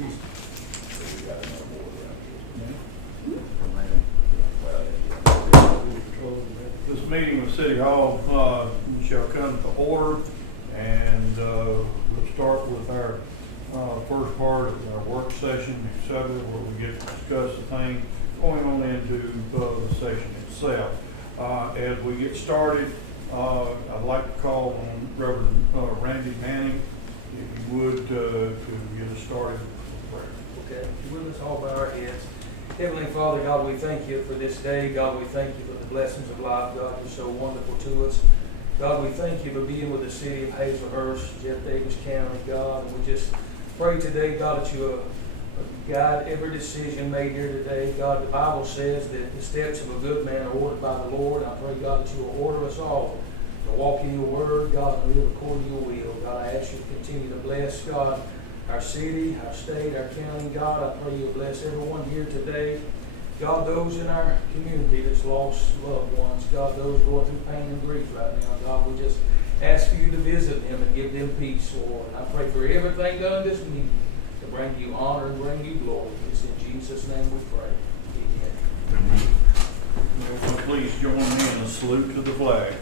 We got another board This meeting of City Hall shall come to order, and we'll start with our first part of our work session, etc., where we get to discuss the thing going on into the session itself. As we get started, I'd like to call on Reverend Randy Manning, if you would, to get us started with prayer. Okay, we'll just all bow our heads. Heavenly Father, God, we thank you for this day. God, we thank you for the blessings of life. God, you're so wonderful to us. God, we thank you for being with the city of Hazelhurst, Jeff Davis County, God. And we just pray today, God, that you guide every decision made here today. God, the Bible says that the steps of a good man are ordered by the Lord. I pray, God, that you will order us all to walk in your word, God, and live according to your will. God, I ask you to continue to bless, God, our city, our state, our county. God, I pray you'll bless everyone here today. God, those in our community that's lost loved ones, God, those going through pain and grief right now, God, we just ask you to visit them and give them peace, Lord. And I pray for everything done this meeting to bring you honor and bring you glory. It's in Jesus' name we pray. Amen. Everyone, please join me in a salute to the flag.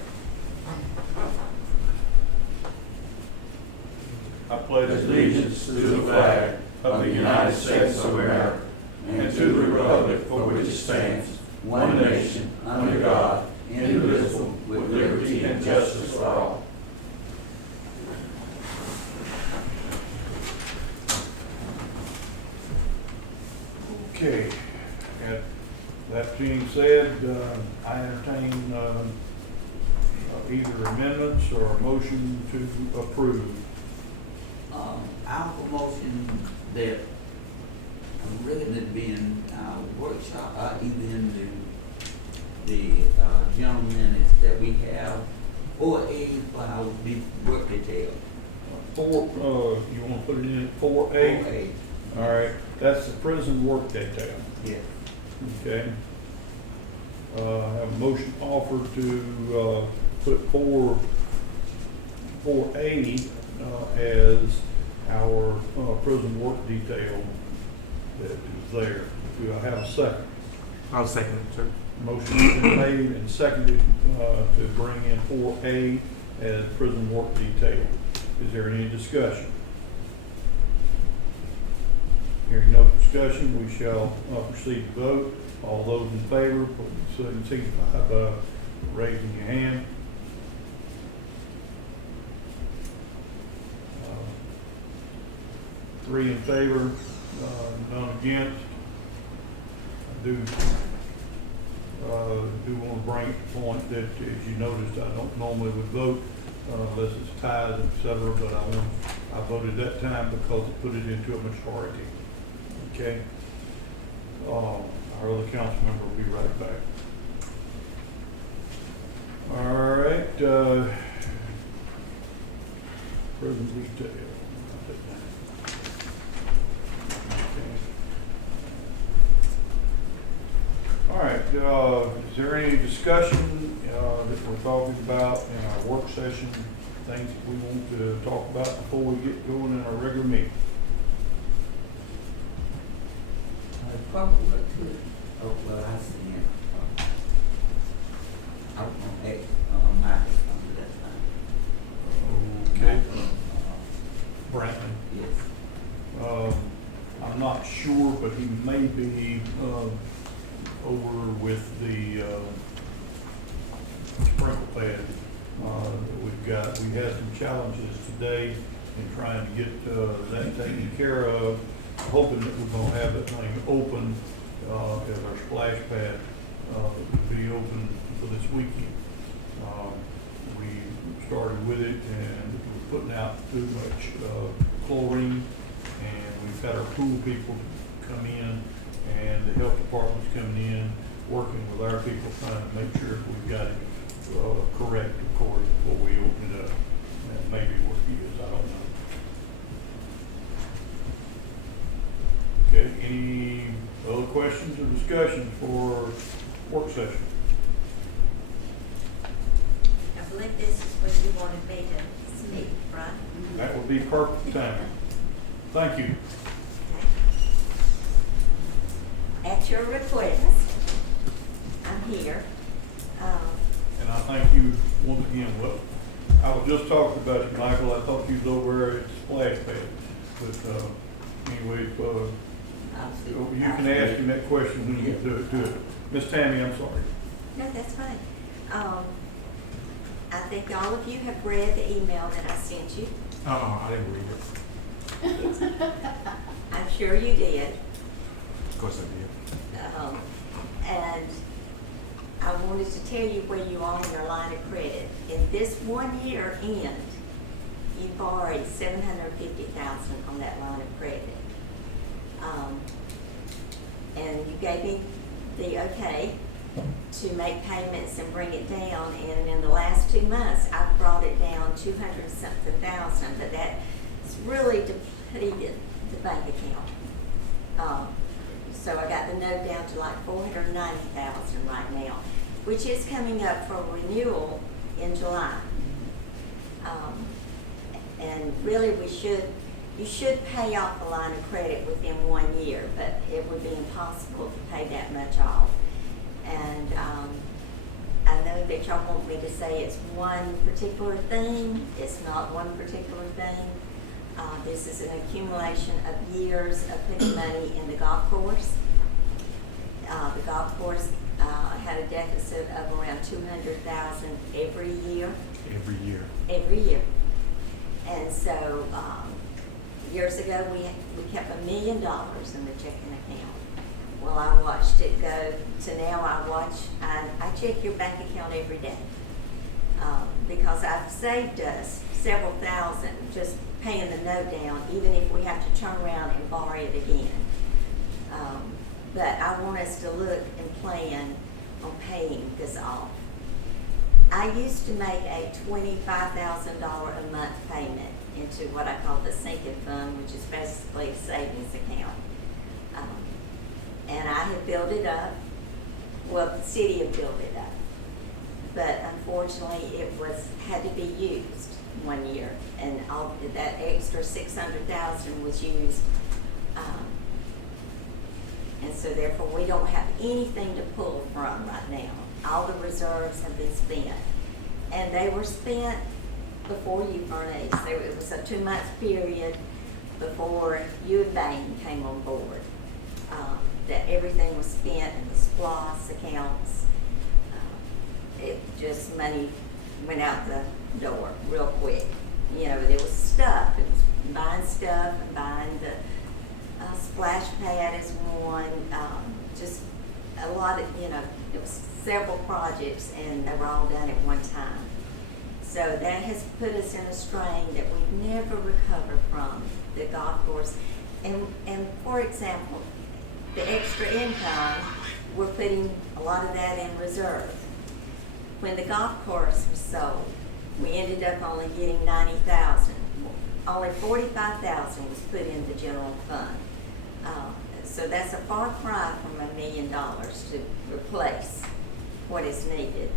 I pledge allegiance to the flag of the United States of America and to the republic for which it stands, one nation, under God, indivisible, with liberty and justice for all. Okay. That being said, I entertain either amendments or a motion to approve. Our motion that really would be in our workshop, either in the general minutes that we have, or for our work detail. You want to put it in at 4A? 4A. All right, that's the prison work detail. Yes. Okay. I have a motion offered to put 4A as our prison work detail that is there. Do I have a second? I'll second it, sir. Motion has been made and seconded to bring in 4A as prison work detail. Is there any discussion? Hearing no discussion, we shall proceed to vote. All those in favor, please signify by raising your hand. Three in favor, none against. I do want to bring the point that, as you noticed, I don't normally would vote unless it's tied, etc. But I voted that time because it put it into a majority. Okay. Our other council member will be right back. All right. Prison detail. All right, is there any discussion that we're talking about in our work session, things that we want to talk about before we get going in our regular meeting? Probably could. Oh, well, I see it. I don't know, hey, Michael's under that time. Okay. Brantley. Yes. I'm not sure, but he may be over with the sprinkle pad that we've got. We had some challenges today in trying to get that taken care of, hoping that we're going to have that thing open as our splash pad will be open for this weekend. We started with it and we're putting out too much chlorine, and we've got our pool people come in and the health department's coming in, working with our people, trying to make sure we've got it correct, of course, before we open it up. That may be what it is, I don't know. Okay, any other questions or discussion for work session? I believe this is when you wanted me to speak, right? That would be perfect time. Thank you. Okay. at your request, I'm here. And I thank you once again. Well, I was just talking about you, Michael. I thought you was over there at Splash Pad. But anyway, you can ask him that question when you get to it. Miss Tammy, I'm sorry. No, that's fine. I think all of you have read the email that I sent you. I didn't read it. I'm sure you did. Of course I did. And I wanted to tell you where you are in your line of credit. In this 1 year end, you borrowed $750,000 on that line of credit. And you gave me the okay to make payments and bring it down. And in the last 2 months, I've brought it down 200-something thousand, but that's really depleted the bank account. So I got the note down to like $490,000 right now, which is coming up for renewal in July. And really you should pay off the line of credit within 1 year, but it would be impossible to pay that much off. And I know that y'all want me to say it's one particular thing. It's not one particular thing. This is an accumulation of years of putting money in the golf course. The golf course had a deficit of around $200,000 every year. Every year. Every year. And so years ago we kept $1 million in the checking account. Well, I watched it go to now I check your bank account every day. Because I've saved us several thousand just paying the note down, even if we have to turn around and borrow it again. But I want us to look and plan on paying this off. I used to make a $25,000 a month payment into what I call the sinking fund, which is basically a savings account. And I have built it up. Well, the city had built it up. But unfortunately, it had to be used 1 year, and all that extra $600,000 was used. And so therefore, we don't have anything to pull from right now. All the reserves have been spent. And they were spent before you, Bernice. It was a 2-month period before you and Bain came on board. That everything was spent in the SPLOS accounts. Money went out the door real quick. There was stuff. It was buying stuff and buying the splash pad is one. Just a lot of, it was several projects and they were all done at one time. So that has put us in a strain that we've never recovered from the golf course. And for example, the extra income, we're putting a lot of that in reserve. When the golf course was sold, we ended up only getting $90,000. Only $45,000 was put in the general fund. So that's a far cry from $1 million to replace what is needed.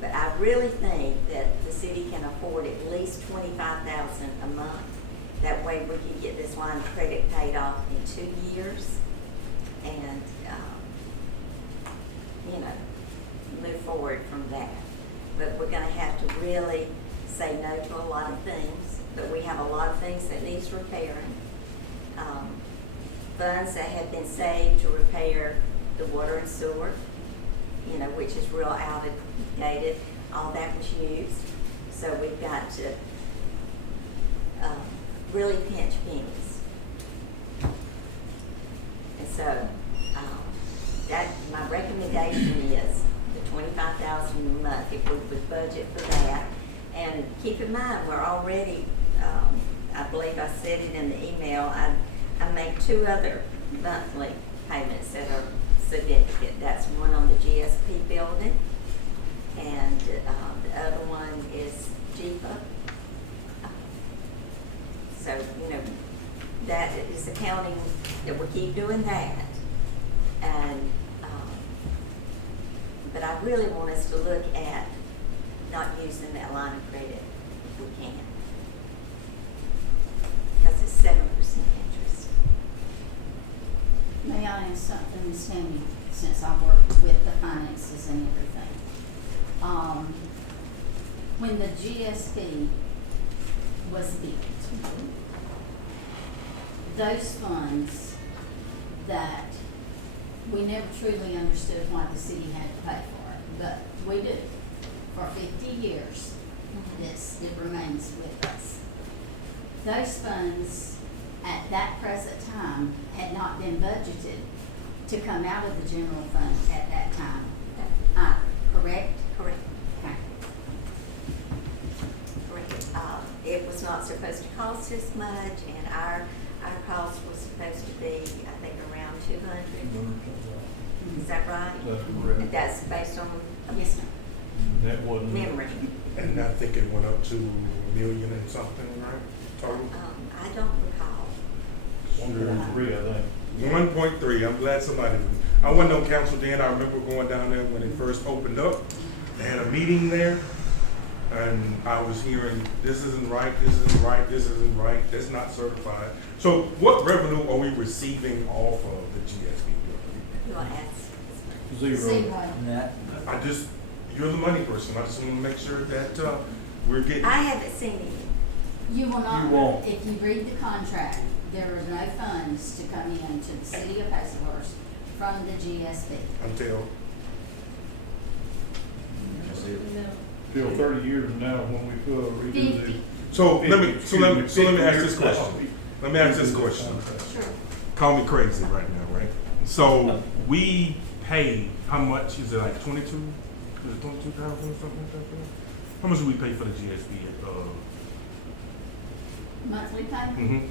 But I really think that the city can afford at least $25,000 a month. That way we can get this line of credit paid off in 2 years and, move forward from that. But we're going to have to really say no to a lot of things. But we have a lot of things that needs repairing. Funds that have been saved to repair the water and sewer, which is real outdated. All that was used. So we've got to really pinch pennies. And so my recommendation is the $25,000 a month if we would budget for that. And keep in mind, we're already, I believe I said it in the email, I make 2 other monthly payments that are significant. That's one on the GSP building, and the other one is GEPA. So, that is accounting that we keep doing that. And, but I really want us to look at not using that line of credit if we can. Because it's 7% interest. May I explain something, Ms. Tammy, since I work with the finances and everything. When the GSP was built, those funds that we never truly understood why the city had to pay for it, but we do. For 50 years, it remains with us. Those funds at that present time had not been budgeted to come out of the general fund at that time. Correct? Correct. Okay. Correct. It was not supposed to cost us much, and our cost was supposed to be, I think, around 200. Is that right? That's And correct. that's based on Yes, ma'am. That wasn't. memory. And I think it went up to $1 million and something, right, total? I don't recall. 1.3, I think. 1.3, I'm glad somebody, I wasn't on council then, I remember going down there when it first opened up. They had a meeting there, and I was hearing, this isn't right, this isn't right, this isn't right, that's not certified. So what revenue are we receiving off of the GSP building? You want to ask? Zero. Zero. You're the money person, I just want to make sure that we're getting. I haven't seen it. You will not, You won't. if you read the contract, there are no funds to come in to the city of Hazelhurst from the GSB. Until, Till 30 years from now, when we redo the. 50. so let me ask 50 this years question. Let me ask this question. Sure. Call me crazy right now, right? So we pay, how much, is it like 22? Is it 22,000 or something like that? How much do we pay for the GSB? Monthly pay? Mhm.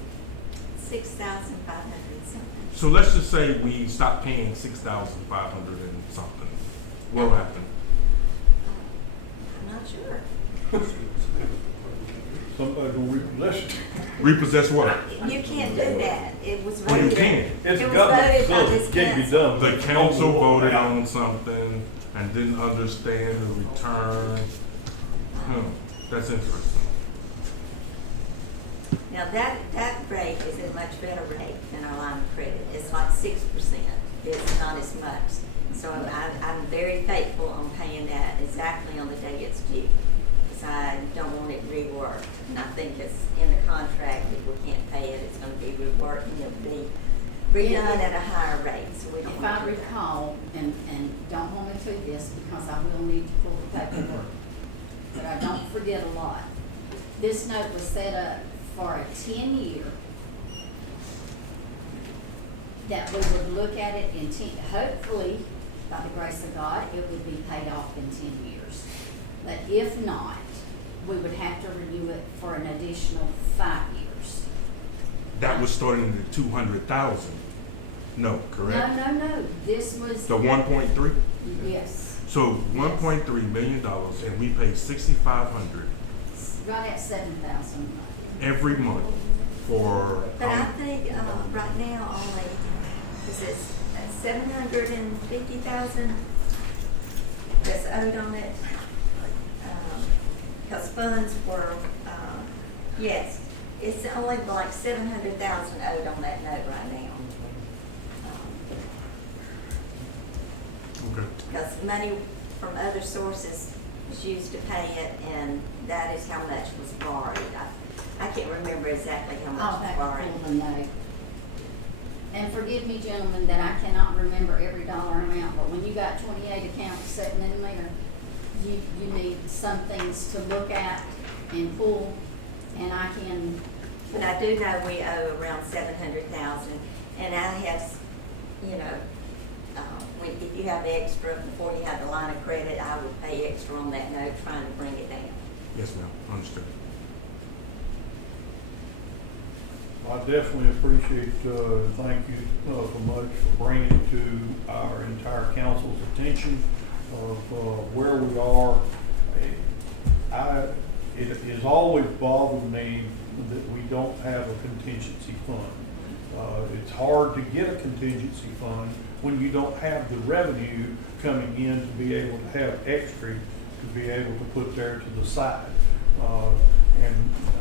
6,500 something. So let's just say we stop paying 6,500 and something. What'll happen? I'm not sure. Somebody's gonna repossess it. Repossess what? You can't do that. It was Well, voted. you can. It's It was government, voted by so this it can't be council. done. The council voted on something and didn't understand the return. That's interesting. Now, that rate is a much better rate than our line of credit. It's like 6%. It's not as much. So I'm very faithful on paying that exactly on the day it's due, because I don't want it reworked. And I think it's in the contract, if we can't pay it, it's gonna be reworked and it'll be redone at a higher rate, so we don't If want I to do that. recall, and don't hold me to this because I will need to pull the paperwork, but I don't forget a lot. This note was set up for a 10-year, that we would look at it in 10, hopefully, by the grace of God, it would be paid off in 10 years. But if not, we would have to renew it for an additional 5 years. That was starting at 200,000. No, correct? No, this was, The 1.3? yes, So $1.3 million and we pay 6,500 right at 7,000. every month for, But I think, right now, only, is it 750,000 that's owed on it? Because funds were, yes, it's only like 700,000 owed on that note right now. okay. Because money from other sources was used to pay it, and that is how much was borrowed. I can't remember exactly how much I'll was have borrowed. to pull the note. And forgive me, gentlemen, that I cannot remember every dollar amount, but when you got 28 accounts sitting in there, you need some things to look at and pull, and I can. But I do know we owe around 700,000, and I have, you know, if you have extra before you have the line of credit, I would pay extra on that note, trying to bring it down. Yes, ma'am. Understood. I definitely appreciate, thank you so much for bringing it to our entire council's attention of where we are. It has always bothered me that we don't have a contingency fund. It's hard to get a contingency fund when you don't have the revenue coming in to be able to have extra to be able to put there to the side. And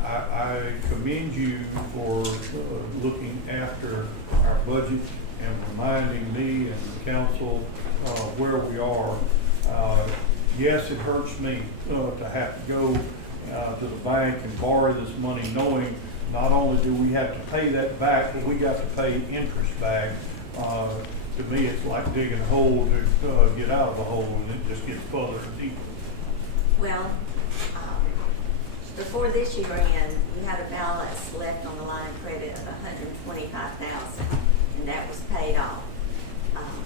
I commend you for looking after our budget and reminding me and the council where we are. Yes, it hurts me to have to go to the bank and borrow this money, knowing not only do we have to pay that back, but we got to pay interest back. To me, it's like digging a hole to get out of a hole, and it just gets further and deeper. Well, before this year end, we had a balance left on the line of credit of $125,000, and that was paid off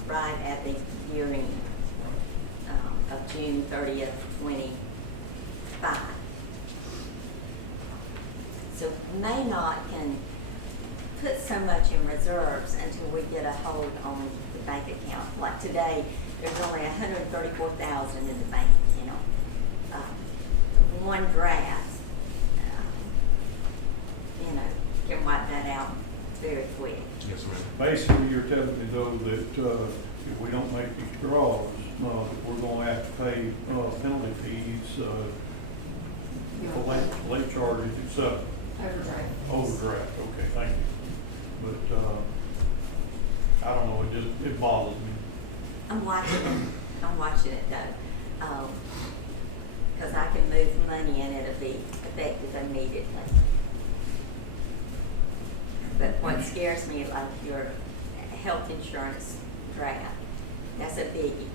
right at the year end of June 30th, 25. So may not can put so much in reserves until we get a hold on the bank account. Like today, there's only $134,000 in the bank account. One draft, can wipe that out very quick. Yes, ma'am. Basically, you're telling me though that if we don't make these draws, that we're gonna have to pay penalty fees, for late charges, et cetera. Overdraft, okay, thank you. But, I don't know, it bothers me. I'm watching it though. Because I can move money and it'll be effective immediately. But what scares me, like your health insurance draft, that's a biggie.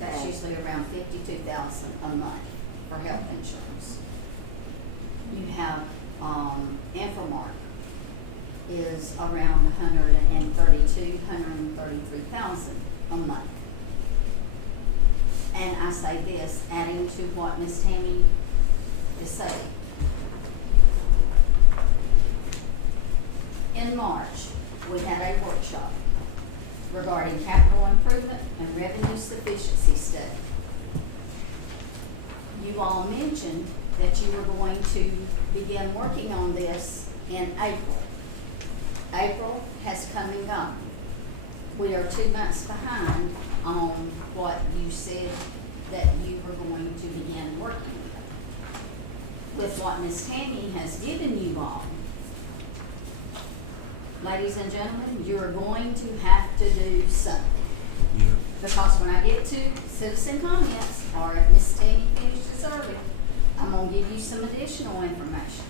That's usually around $52,000 a month for health insurance. You have, Infomark is around $133,000 a month. And I say this, adding to what Ms. Tammy is saying. In March, we had a workshop regarding capital improvement and revenue sufficiency study. You all mentioned that you were going to begin working on this in April. April has come and gone. We are 2 months behind on what you said that you were going to begin working with what Ms. Tammy has given you all. Ladies and gentlemen, you're going to have to do something. Yeah. Because when I get to citizen comments, or if Ms. Tammy finishes survey, I'm gonna give you some additional information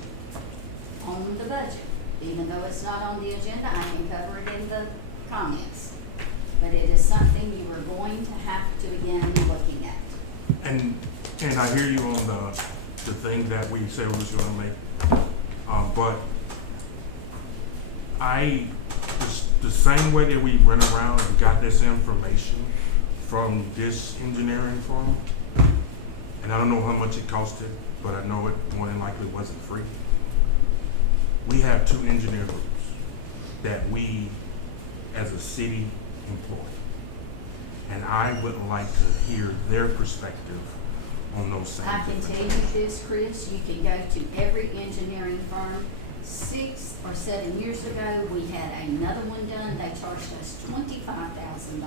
on the budget. Even though it's not on the agenda, I can cover it in the comments. But it is something you are going to have to begin looking at. And I hear you on the thing that we said we was gonna make. But the same way that we went around and got this information from this engineering firm, and I don't know how much it costed, but I know it more than likely wasn't free. We have 2 engineer groups that we, as a city, employ. And I would like to hear their perspective on those same I can things. tell you this, Chris, you can go to every engineering firm. 6 or 7 years ago, we had another one done. They charged us $25,000.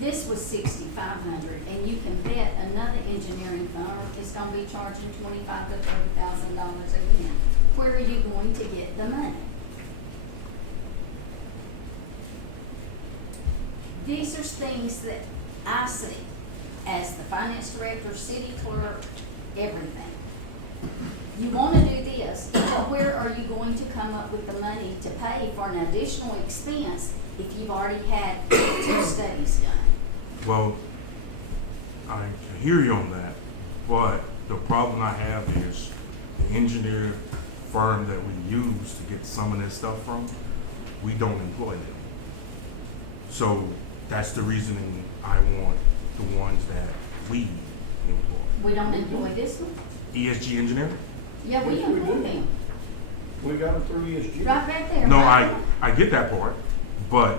This was $6,500, and you can bet another engineering firm is going to be charging $25,000 to $30,000 again. Where are you going to get the money? These are things that I see as the finance director, city clerk, everything. You want to do this, but where are you going to come up with the money to pay for an additional expense if you've already had 2 studies done? Well, I hear you on that, but the problem I have is the engineer firm that we use to get some of this stuff from, we don't employ them. So that's the reasoning I want the ones that we employ. We don't employ this one? ESG engineer? Yeah, we Yes, we employ do. them. We got them through ESG. Right there. No, right I get that part, but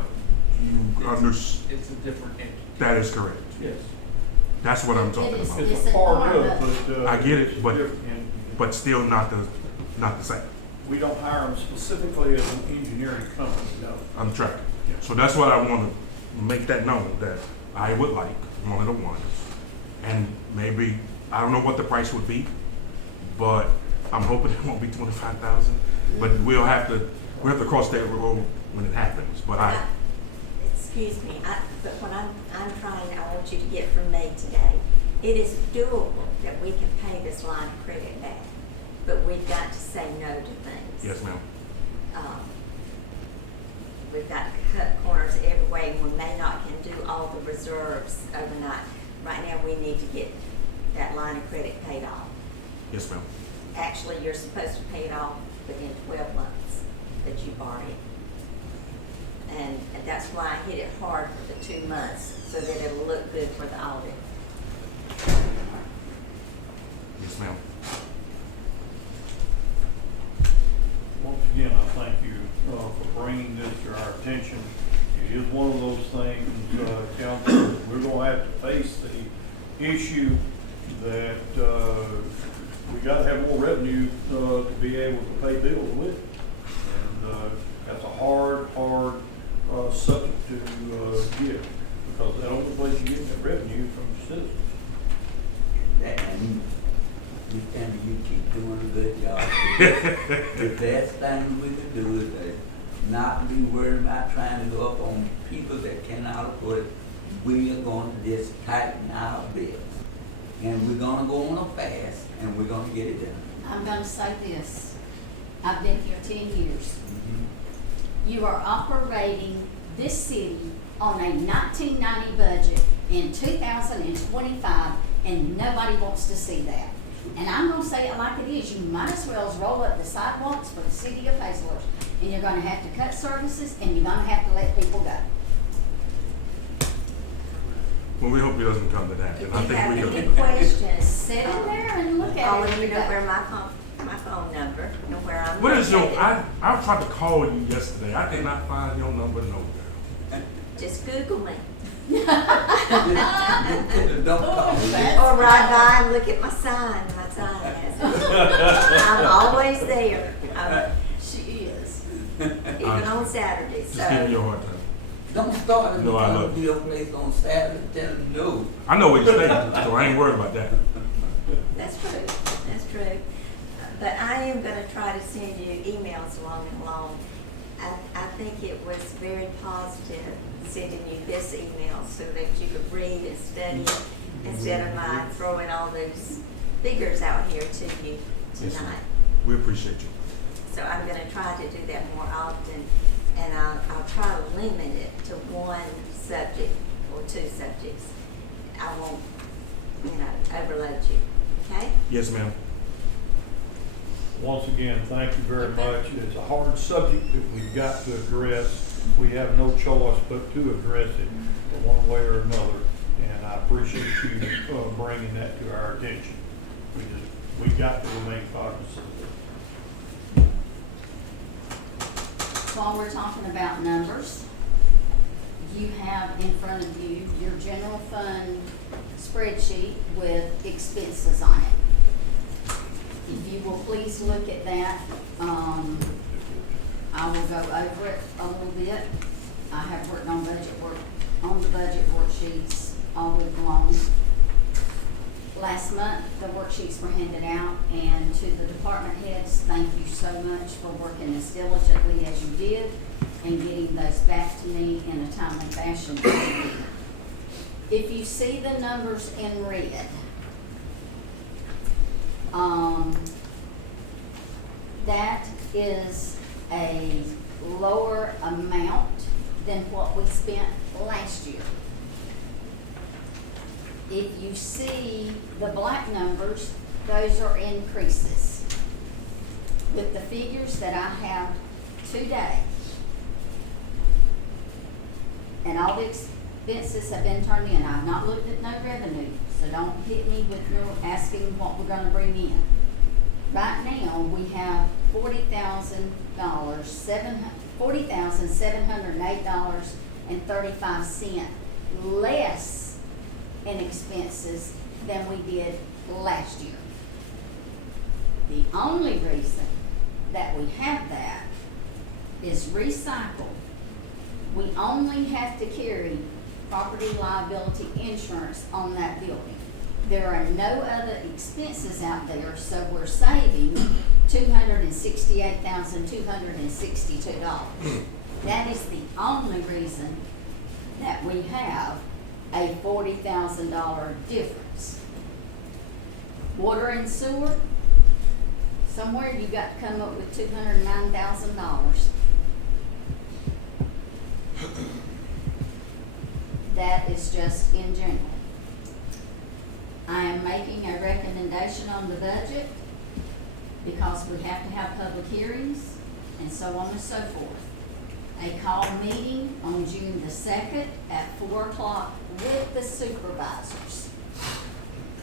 you It's a different entity. that is correct. Yes. That's what I'm talking It is- about. It's It's a a part part of, of- but. I get it, it's but. but- But still not the same. We don't hire them specifically as an engineering company, no. I'm tracking. Yeah. So that's what I want to make that known, that I would like one of the ones. And maybe, I don't know what the price would be, but I'm hoping it won't be 25,000. But we'll have to cross that road when it happens, but I, Excuse me, but what I want you to get from me today, it is doable that we can pay this line of credit back, but we've got to say no to things. yes, ma'am. We've got to cut corners every way, and we may not can do all the reserves overnight. Right now, we need to get that line of credit paid off. Yes, ma'am. Actually, you're supposed to pay it off within 12 months that you borrowed it. And that's why I hit it hard for the 2 months, so that it'll look good for the audit. Yes, ma'am. Once again, I thank you for bringing this to our attention. It is one of those things, council, that we're gonna have to face the issue that we gotta have more revenue to be able to pay bills with. And that's a hard subject to get, because the only place you get that revenue from citizens. And Ms. Tammy, you keep doing a good job. The best thing we can do is to not be worried about trying to go up on people that cannot afford it. We are going to just tighten our bills. And we're gonna go on a fast, and we're gonna get it done. I'm gonna say this, I've been here 10 years. You are operating this city on a 1990 budget in 2025, and nobody wants to see that. And I'm gonna say it like it is, you might as well roll up the sidewalks for the city of Hazelhurst, and you're gonna have to cut services, and you're gonna have to let people go. Well, we hope it doesn't come to that. If And I you think have we any can. questions, Sit in there and look I'll at it. let you and know go. where my phone number and where I'm What is your, located. I tried to call you yesterday. I did not find your number nowhere. Just Google me. Don't call me. Or ride by and look at my sign. My sign has it. I'm always there, She is. even on Saturdays. Just give me your So hard time. Don't start to No, I come love to your place on Saturday, tell them no. I know where you stay, so I ain't worried about that. that's true. That's true. But I am going to try to send you emails along and along. I think it was very positive sending you this email so that you could read and study it instead of my throwing all those figures out here to you Yes, ma'am. tonight. We appreciate you. So I'm going to try to do that more often, and I'll try to limit it to one subject or two subjects. I won't, overload you, okay? Yes, ma'am. Once again, thank you very much. It's a hard subject that we've got to address. We have no choice but to address it one way or another. And I appreciate you bringing that to our attention. We got to remain cognizant of it. While we're talking about numbers, you have in front of you your general fund spreadsheet with expenses on it. If you will please look at that, I will go over it a little bit. I have worked on the budget worksheets all week long. Last month, the worksheets were handed out, and to the department heads, thank you so much for working as diligently as you did and getting those back to me in a timely fashion. If you see the numbers in red, that is a lower amount than what we spent last year. If you see the black numbers, those are increases. With the figures that I have today, and all the expenses have been turned in, I've not looked at no revenue, so don't hit me with no asking what we're gonna bring in. Right now, we have $40,708.35 less in expenses than we did last year. The only reason that we have that is recycle. We only have to carry property liability insurance on that building. There are no other expenses out there, so we're saving $268,262. That is the only reason that we have a $40,000 difference. Water and sewer, somewhere you got to come up with $209,000. That is just in general. I am making a recommendation on the budget because we have to have public hearings and so on and so forth. A call meeting on June the 2nd at 4 o'clock with the supervisors.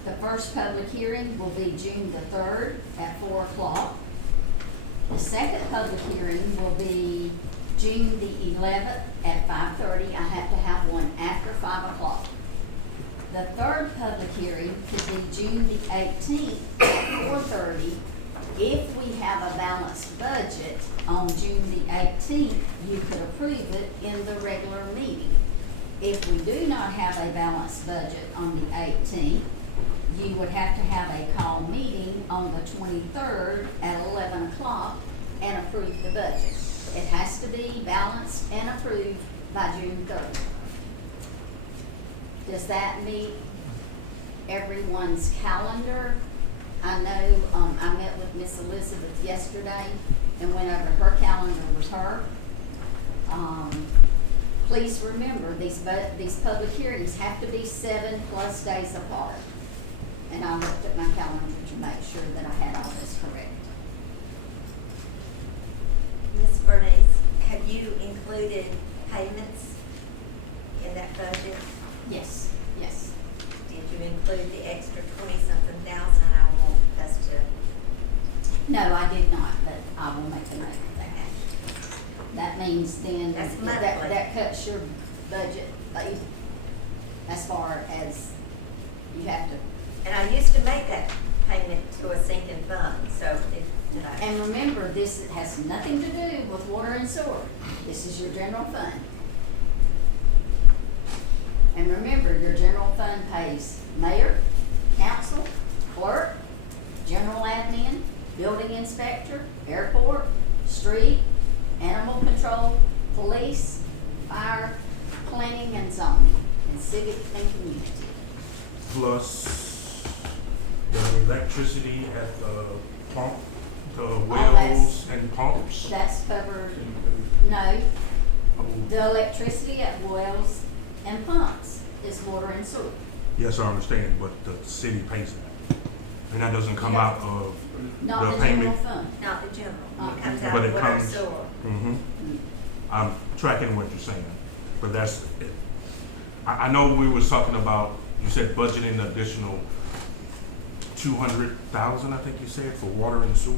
The first public hearing will be June the 3rd at 4 o'clock. The second public hearing will be June the 11th at 5:30. I have to have one after 5 o'clock. The third public hearing could be June the 18th at 4:30. If we have a balanced budget on June the 18th, you could approve it in the regular meeting. If we do not have a balanced budget on the 18th, you would have to have a call meeting on the 23rd at 11 o'clock and approve the budget. It has to be balanced and approved by June 3rd. Does that meet everyone's calendar? I know, I met with Miss Elizabeth yesterday and went over her calendar with her. Please remember, these public hearings have to be 7+ days apart. And I looked at my calendar to make sure that I had all this correct. Ms. Bernice, have you included payments in that budget? Yes, yes. Did you include the extra 20-something thousand I want us to? No, I did not, but I will make a note of that. That means then That's that, monthly. that cuts your budget, like, as far as you have to. And I used to make that payment to a sinking fund, so did I? And remember, this has nothing to do with water and sewer. This is your general fund. And remember, your general fund pays mayor, council, clerk, general admin, building inspector, airport, street, animal control, police, fire, planning and zoning, and civic and community. Plus the electricity at the pump, the that's- wells and pumps. That's covered, no, the electricity at wells and pumps is water and sewer. Yes, I understand, but the city pays that. And that doesn't come out of Not the the general payment. fund. Not the general, Uh-uh. it comes out But of it water and comes- sewer. Mm-hmm. I'm tracking what you're saying, but that's it. I know we was talking about, you said budgeting additional 200,000, I think you said, for water and sewer.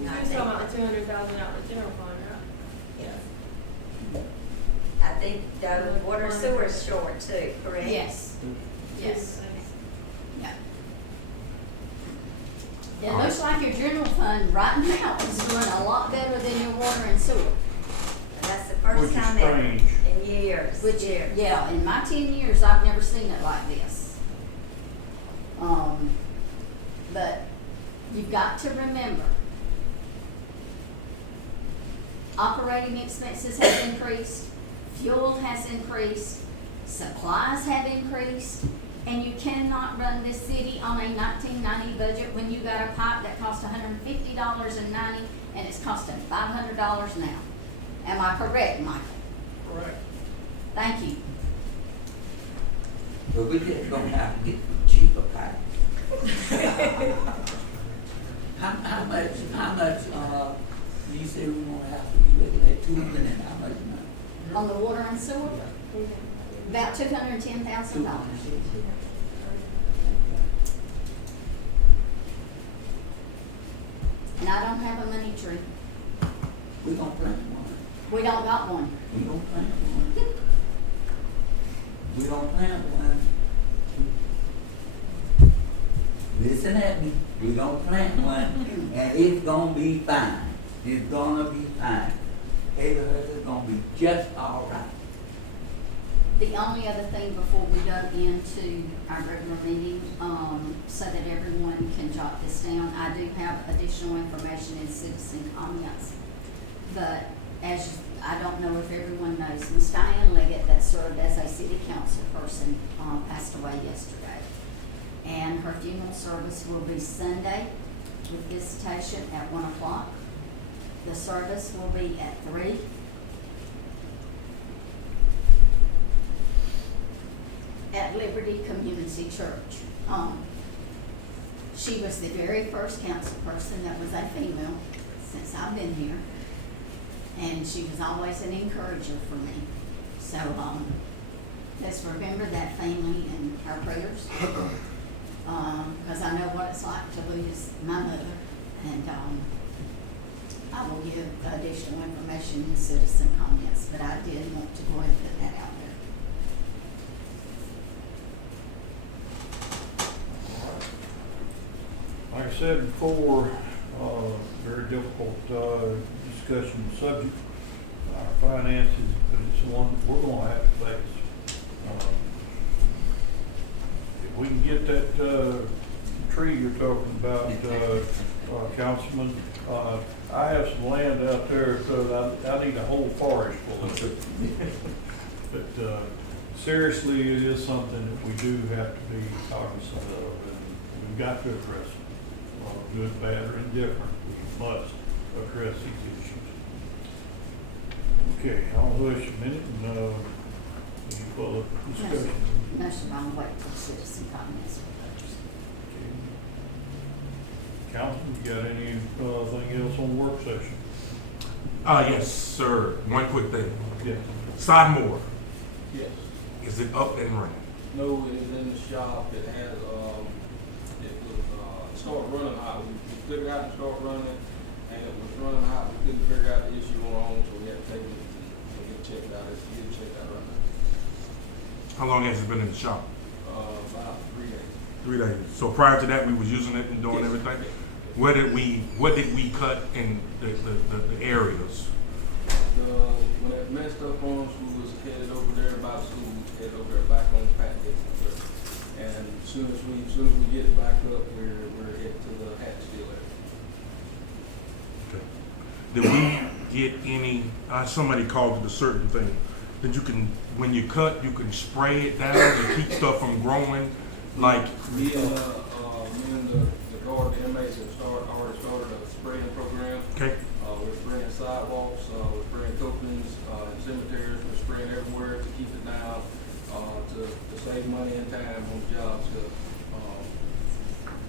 No, I You're think- talking about the 200,000 out of the general fund, right? Yes. I think the water and sewer is short too, correct? Yes, yes, yeah. It All looks like your general fund right now is doing a lot better than your water and sewer. That's the Which first is time ever strange. in years. Which, years. yeah, in my 10 years, I've never seen it like this. But you've got to remember, operating expenses have increased, fuel has increased, supplies have increased, and you cannot run this city on a 1990 budget when you got a pipe that cost $150.90 and it's costing $500 now. Am I correct, Michael? Correct. Thank you. But we just gonna have to get cheaper pipe. How much, you say we gonna have to be looking at 200 and how much money? On the water and sewer, about $210,000. And I don't have a money tree. We gonna plant one. We don't got one. We gonna plant one. We gonna plant one. Listen at me. We gonna plant one, and it's gonna be fine. It's gonna be fine. Hazelhurst is gonna be just all right. The only other thing before we go into our regular meeting, so that everyone can jot this down, I do have additional information in citizen comments. But as, I don't know if everyone knows, Ms. Diane Leggett, that served as a city council person, passed away yesterday. And her funeral service will be Sunday with visitation at 1 o'clock. The service will be at 3. At Liberty Community Church. She was the very first council person that was a female since I've been here. And she was always an encourager for me. So, let's remember that family in our prayers. Because I know what it's like to lose my mother. And, I will give additional information in citizen comments, but I did want to go ahead and put that out there. Like I said before, very difficult discussion subject, our finances, but it's one that we're gonna have to face. If we can get that tree you're talking about, Councilman, I have some land out there, so I need a whole forest full of it. But seriously, it is something that we do have to be cognizant of, and we've got to address it. Good, bad, or indifferent, we must address these issues. Okay, I'll hush a minute and, any further discussion. No, sir, I'm waiting for citizen comments with those. Council, you got anything else on work session? Yes, sir. One quick thing. Yes. Sidemore, Yes. is it up and running? No, it is in the shop. It has, it was, started running hot. We figured out and started running, and it was running hot. We couldn't figure out the issue on our own, so we had to take it and get checked out. It's getting checked out right now. How long has it been in the shop? About 3 days. 3 days. So prior to that, we was using it and doing Yes. everything? What did we cut in the areas? When it messed up on us, we was headed over there by school, headed over there back on Pat Dixon. And as soon as we get it back up, we're headed to the Hatfield area. Okay. Did we get any, somebody called it a certain thing, that you can, when you cut, you can spray it down and keep stuff from growing, like, Me and the guard, the inmates have already started a spraying program. okay, We're spraying sidewalks, we're spraying copings, cemeteries, we're spraying everywhere to keep it down, to save money and time on the job,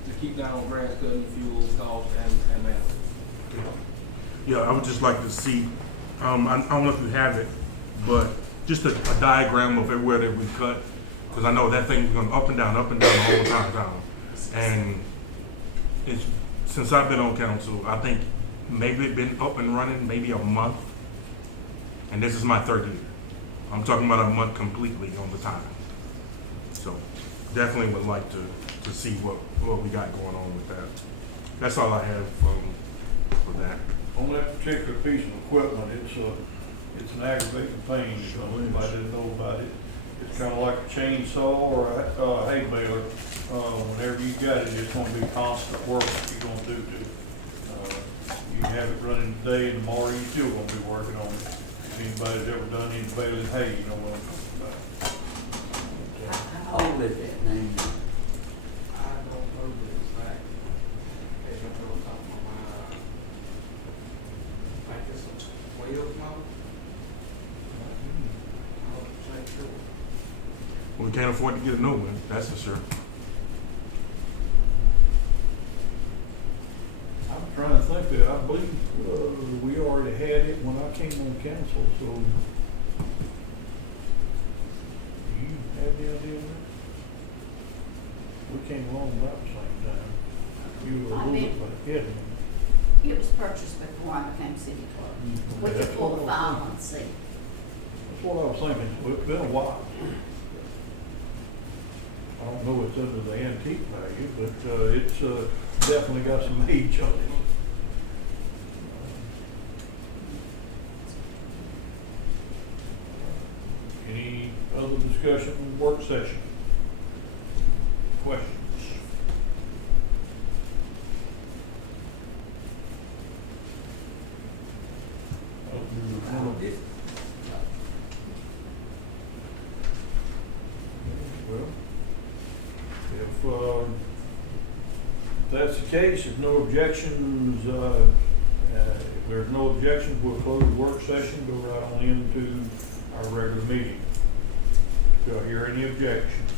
to keep down grass cutting, fuel costs, and management. yeah, I would just like to see, I don't know if you have it, but just a diagram of everywhere that we cut, because I know that thing's going up and down the whole time down. And it's, since I've been on council, I think maybe it's been up and running maybe a month, and this is my 3rd year. I'm talking about a month completely on the time. So definitely would like to see what we got going on with that. That's all I have for that. On that particular piece of equipment, it's an aggravating pain, if anybody didn't know about it. It's kind of like a chainsaw or a hay baler. Whenever you got it, it's going to be constant work you're going to do to. You have it running today and tomorrow you're still going to be working on it. If anybody's ever done any baling hay, you know what I'm talking about. How old is that name? I don't know the exact, I don't know off the top of my mind. I think it's a 12 model. I'm not sure. We can't afford to get a new one, that's for sure. I'm trying to think that, I believe, we already had it when I came on council, so. Do you have the idea of that? We came along about the same time. You were a I little did. bit ahead of me. It was purchased before I became city clerk. We could That's pull what the I was file thinking. and see. That's what I was thinking, so it's been a while. I don't know it's under the antique value, but, it's, definitely got some age on it. Any other discussion on work session? Questions? This- Well, if that's the case, if no objections, if there's no objections, we'll close the work session, go right on into our regular meeting. Do I hear any objections?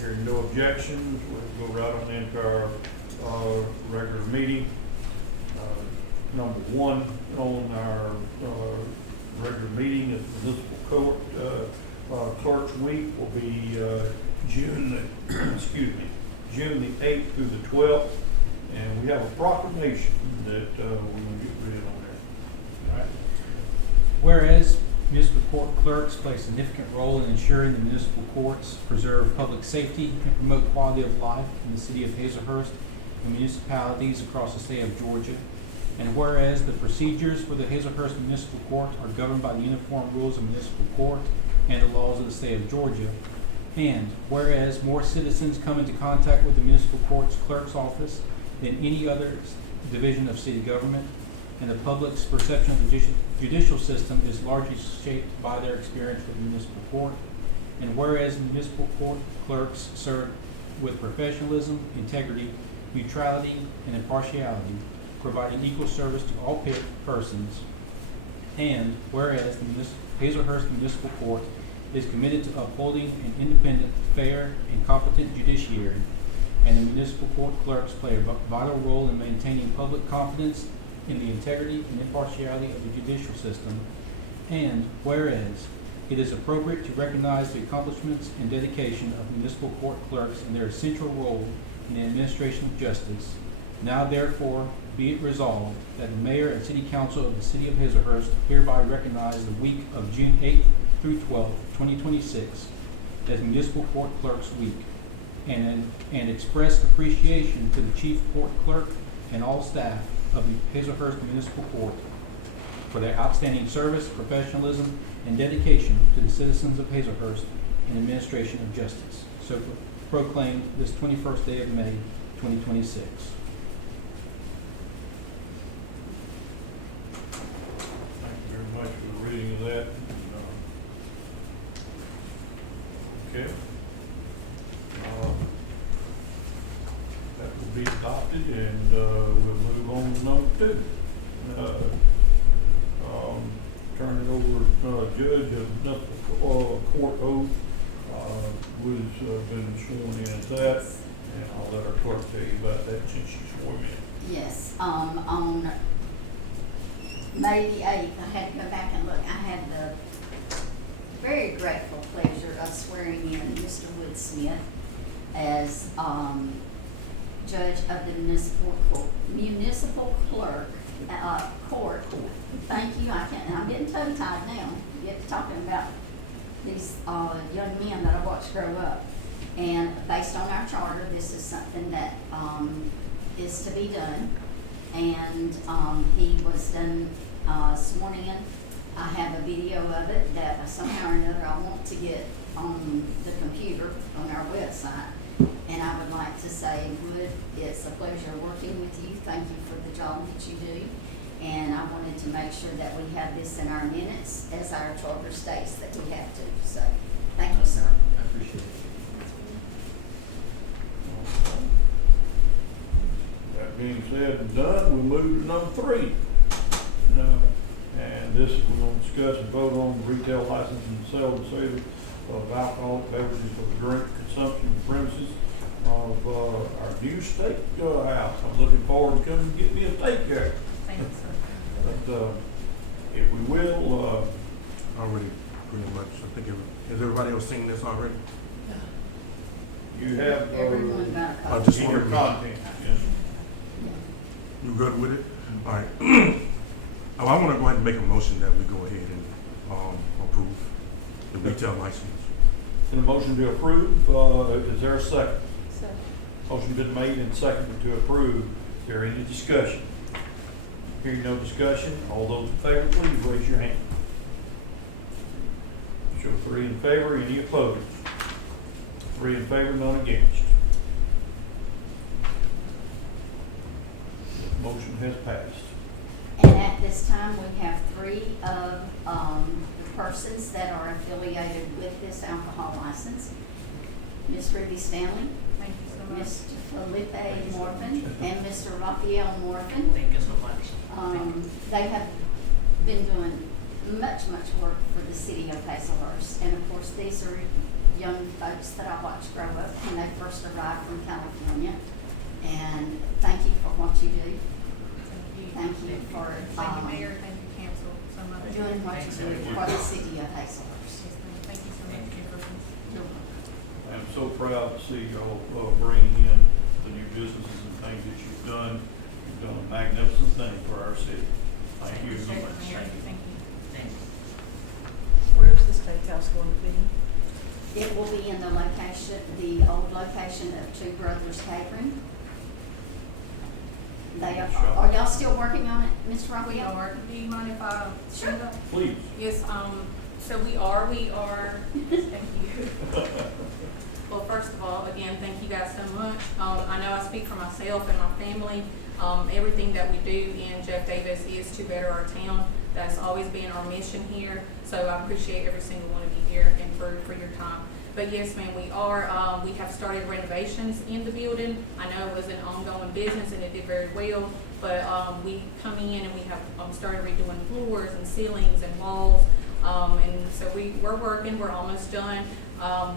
Hearing no objections, we'll go right on into our, regular meeting. Number one on our, regular meeting is municipal court, clerk's week will be, June, excuse me, June the 8th through the 12th. And we have a proclamation that, we're gonna get rid on there. All right. Whereas municipal court clerks play a significant role in ensuring the municipal courts preserve public safety and promote quality of life in the city of Hazelhurst and municipalities across the state of Georgia. And whereas the procedures for the Hazelhurst Municipal Court are governed by the Uniform Rules of Municipal Court and the laws of the state of Georgia. And whereas more citizens come into contact with the municipal court's clerk's office than any other division of city government, and the public's perception of the judicial system is largely shaped by their experience with the municipal court. And whereas municipal court clerks serve with professionalism, integrity, neutrality, and impartiality, providing equal service to all persons. And whereas the Hazelhurst Municipal Court is committed to upholding an independent, fair, and competent judiciary, and the municipal court clerks play a vital role in maintaining public confidence in the integrity and impartiality of the judicial system. And whereas it is appropriate to recognize the accomplishments and dedication of municipal court clerks and their central role in the administration of justice, now therefore be it resolved that the mayor and city council of the city of Hazelhurst hereby recognize the week of June 8th through 12th, 2026 as Municipal Court Clerks Week, and express appreciation to the chief court clerk and all staff of the Hazelhurst Municipal Court for their outstanding service, professionalism, and dedication to the citizens of Hazelhurst and administration of justice. So proclaimed this 21st day of May, 2026. Thank you very much for the reading of that. Okay. That will be adopted, and we'll move on to number 2. Turn it over, Judge of Municipal Court Oath, who's been sworn in as that, and I'll let our clerk tell you about that since she's sworn in. Yes, on May the 8th, I had to go back and look. I had the very grateful pleasure of swearing in Mr. Wood Smith as judge of the municipal clerk court. Thank you. I'm getting tongue-tied now. Get to talking about these young men that I watched grow up. And based on our charter, this is something that is to be done. And he was done sworn in. I have a video of it that somehow or another I want to get on the computer on our website. And I would like to say, Wood, it's a pleasure working with you. Thank you for the job that you do. And I wanted to make sure that we have this in our minutes as our charter states that we have to. So, thank you, sir. I appreciate it. That being said and done, we move to number 3. And this is, we're going to discuss and vote on the retail license and sale and service of alcoholic beverages for the drink consumption premises of our new steak house. I'm looking forward to coming and get me a steak there. Thank you, sir. But if we will, Already, pretty much, I think, has everybody else seen this already? you have Everyone got a I copy. just in wanted your to- content. Yes. You good with it? All right. I want to go ahead and make a motion that we go ahead and approve the retail license. And a motion to approve, is there a second? Second. Motion been made and seconded to approve. Is there any discussion? Hearing no discussion, all those in favor, please raise your hand. Show 3 in favor, any opposed? 3 in favor, none against. Motion has passed. And at this time, we have 3 of the persons that are affiliated with this alcohol license. Ms. Ruby Stanley, Thank you so much. Mr. Felipe Morfin, and Mr. Raphael Morfin. Thank you so much. They have been doing much work for the city of Hazelhurst. And of course, these are young folks that I watched grow up when they first arrived from California. And thank you for what you do. Thank you for Thank you, Mayor, thank you, council, so much. doing what you do for the city of Hazelhurst. Yes, ma'am. Thank you so much, Councilwoman. I'm so proud to see y'all bringing in the new businesses and things that you've done. You've done a magnificent thing for our city. Thank you so Yes, much. Mayor, thank you. Thanks. Where's the steakhouse going to be? It will be in the location, the old location of Two Brothers Catering. They are y'all still working on it, Mr. We Raphael? are. Do you mind if I stand up? Please. Yes, so we are, thank you. Well, first of all, again, thank you guys so much. I know I speak for myself and my family. Everything that we do in Jeff Davis is to better our town. That's always been our mission here. So I appreciate every single one of you here and for your time. But yes, ma'am, we have started renovations in the building. I know it was an ongoing business and it did very well, but we come in and we have started redoing floors and ceilings and walls. And so we're working, we're almost done.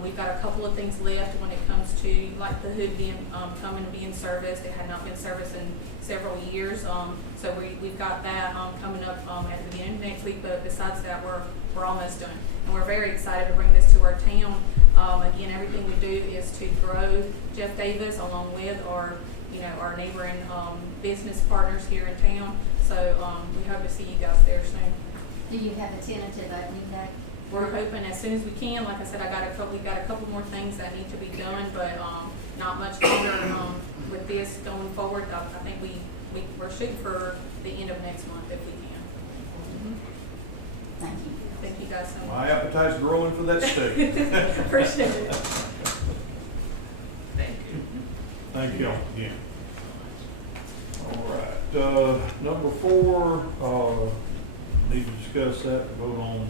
We've got a couple of things left when it comes to like the hood being coming and being serviced. It had not been serviced in several years. So we've got that coming up at the beginning of next week, but besides that, we're almost done. And we're very excited to bring this to our town. Again, everything we do is to grow Jeff Davis along with our neighboring business partners here in town. So we hope to see you guys there soon. Do you have a tentative opening date? We're hoping as soon as we can. Like I said, we got a couple more things that need to be done, but not much longer with this going forward. I think we're shooting for the end of next month if we can. Thank you. Thank you guys so much. My appetite's growing for that steak. Appreciate it. Thank you. Thank you again. All right, number 4, need to discuss that, vote on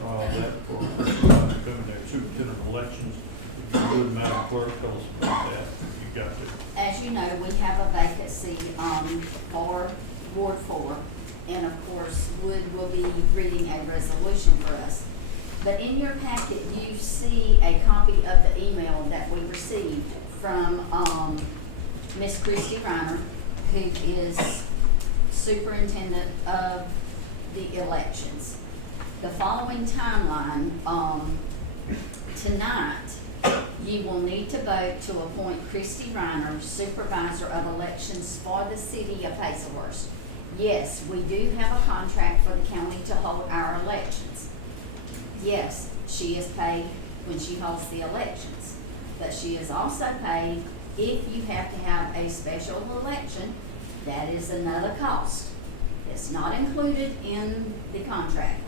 that for coming there, superintendent elections. If you would, Madam Clerk, tell us about that, if you got to. As you know, we have a vacancy for Ward 4, and of course, Wood will be reading a resolution for us. But in your packet, you see a copy of the email that we received from Miss Christy Reiner, who is superintendent of the elections. The following timeline, tonight, you will need to vote to appoint Christy Reiner, supervisor of elections for the city of Hazelhurst. Yes, we do have a contract for the county to hold our elections. Yes, she is paid when she holds the elections, but she is also paid if you have to have a special election. That is another cost. It's not included in the contract.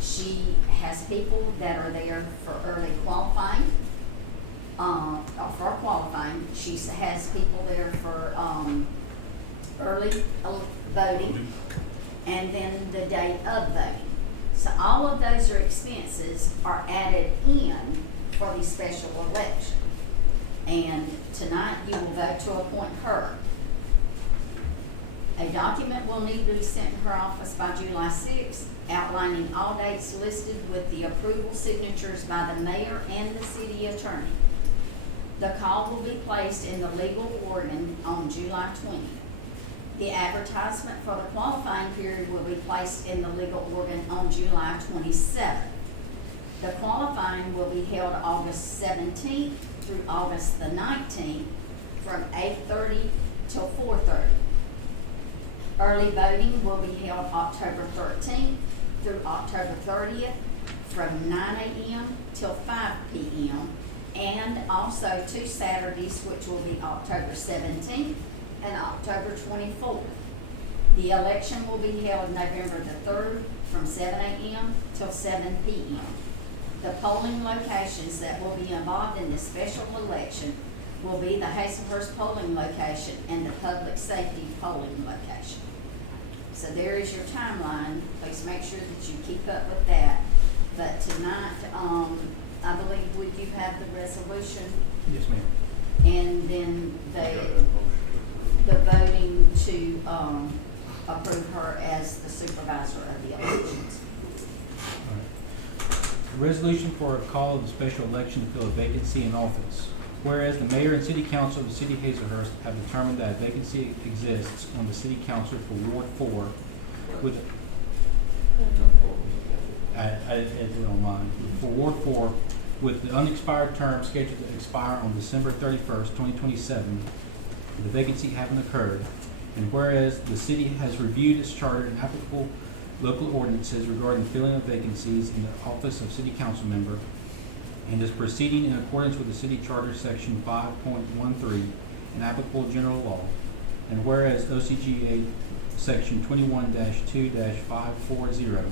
She has people that are there for early qualifying, or for qualifying. She has people there for early voting, and then the day of voting. So all of those expenses are added in for the special election. And tonight you will vote to appoint her. A document will need to be sent to her office by July 6th, outlining all dates listed with the approval signatures by the mayor and the city attorney. The call will be placed in the legal organ on July 20th. The advertisement for the qualifying period will be placed in the legal organ on July 27th. The qualifying will be held August 17th through August the 19th from 8:30 till 4:30. Early voting will be held October 13th through October 30th from 9 a.m. till 5 p.m. and also 2 Saturdays, which will be October 17th and October 24th. The election will be held November the 3rd from 7 a.m. till 7 p.m. The polling locations that will be involved in this special election will be the Hazelhurst polling location and the public safety polling location. So there is your timeline. Please make sure that you keep up with that. But tonight, I believe, would you have the resolution Yes, ma'am. and then the voting to, approve her as the supervisor of the elections. A resolution for a call of the special election to fill a vacancy in office. Whereas the mayor and city council of the city of Hazelhurst have determined that a vacancy exists on the city council for Ward 4 with, I did on mine, for Ward 4 with the unexpired term scheduled to expire on December 31st, 2027, the vacancy having occurred. And whereas the city has reviewed its charter and applicable local ordinances regarding the filling of vacancies in the office of city council member, and is proceeding in accordance with the city charter section 5.13 and applicable general law. And whereas OCGA section 21-2-540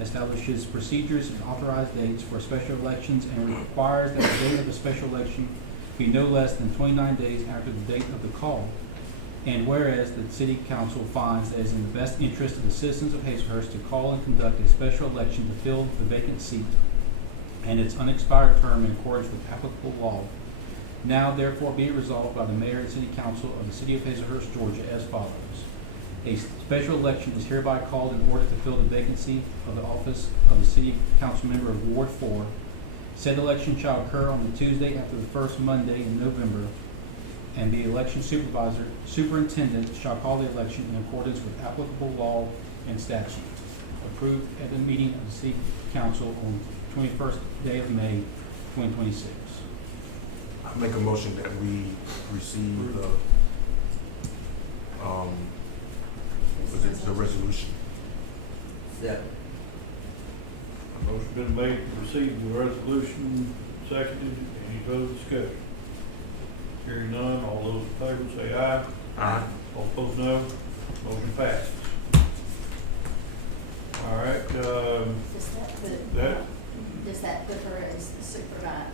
establishes procedures and authorized dates for special elections and requires that the date of a special election be no less than 29 days after the date of the call. And whereas the city council finds that it is in the best interest of the citizens of Hazelhurst to call and conduct a special election to fill the vacant seat and its unexpired term in accordance with applicable law. Now therefore be it resolved by the mayor and city council of the city of Hazelhurst, Georgia as follows. A special election is hereby called in order to fill the vacancy of the office of the city council member of Ward 4. Said election shall occur on the Tuesday after the first Monday in November, and the election superintendent shall call the election in accordance with applicable law and statute. Approved at the meeting of the city council on 21st day of May, 2026. I make a motion that we receive the resolution. Second. Motion been made to receive the resolution, seconded. Any further discussion? Hearing none, all those in favor say aye. Aye. All opposed, no. Motion passes. All right, Does that put her as the supervisor?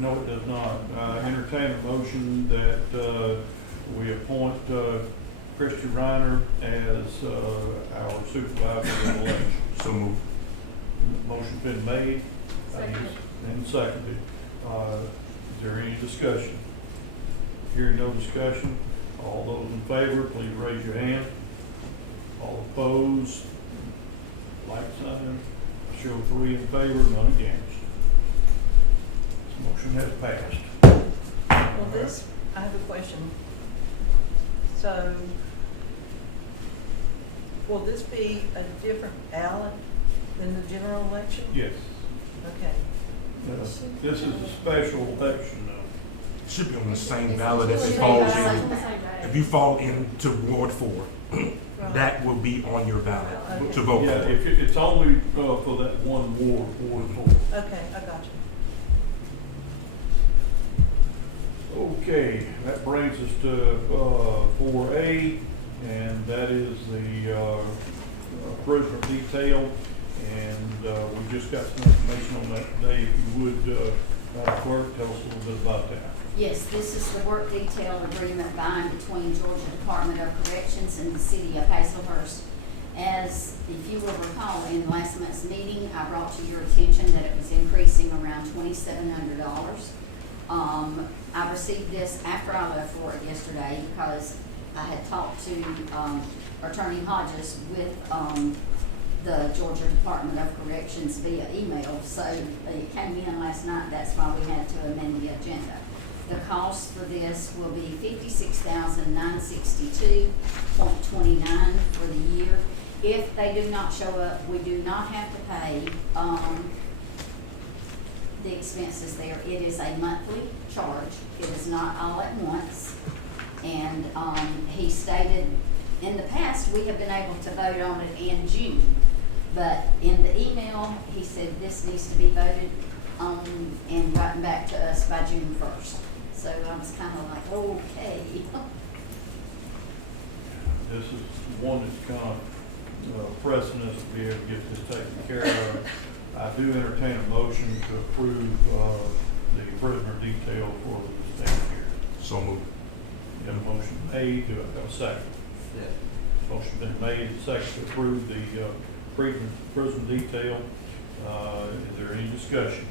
no, it does not. Entertain a motion that, we appoint, Christian Reiner as, our supervisor of the election. So moved. Motion's been made. Seconded. And seconded. Is there any discussion? Hearing no discussion, all those in favor, please raise your hand. All opposed, like sign. Show 3 in favor, none against. This motion has passed. Well, this, I have a question. So, will this be a different ballot than the general election? Yes. Okay. This is a special election, though. Should be on the same ballot if it Same falls ballot. in. If you fall into Ward 4, that will be on your ballot to vote Yeah, for. if it's only, for that one ward, Ward 4. Okay, I got you. Okay, that brings us to 4A, and that is the prisoner detail. And we just got some information on that today. If you would, Madam Clerk, tell us a little bit about that. Yes, this is the work detail agreement by and between Georgia Department of Corrections and the city of Hazelhurst. As if you will recall, in last month's meeting, I brought to your attention that it was increasing around $2,700. I received this after I left for it yesterday because I had talked to Attorney Hodges with the Georgia Department of Corrections via email. So it came in last night. That's why we had to amend the agenda. The cost for this will be $56,962.29 for the year. If they do not show up, we do not have to pay the expenses there. It is a monthly charge. It is not all at once. And he stated in the past we have been able to vote on it in June. But in the email, he said this needs to be voted on and gotten back to us by June 1st. So I was kind of like, okay. This is one that's kind of pressing us to be able to get this taken care of. I do entertain a motion to approve, the prisoner detail for the stand here. So moved. You have a motion made, do I have a second? Yeah. Motion been made, and second to approve the, prison detail. Is there any discussion?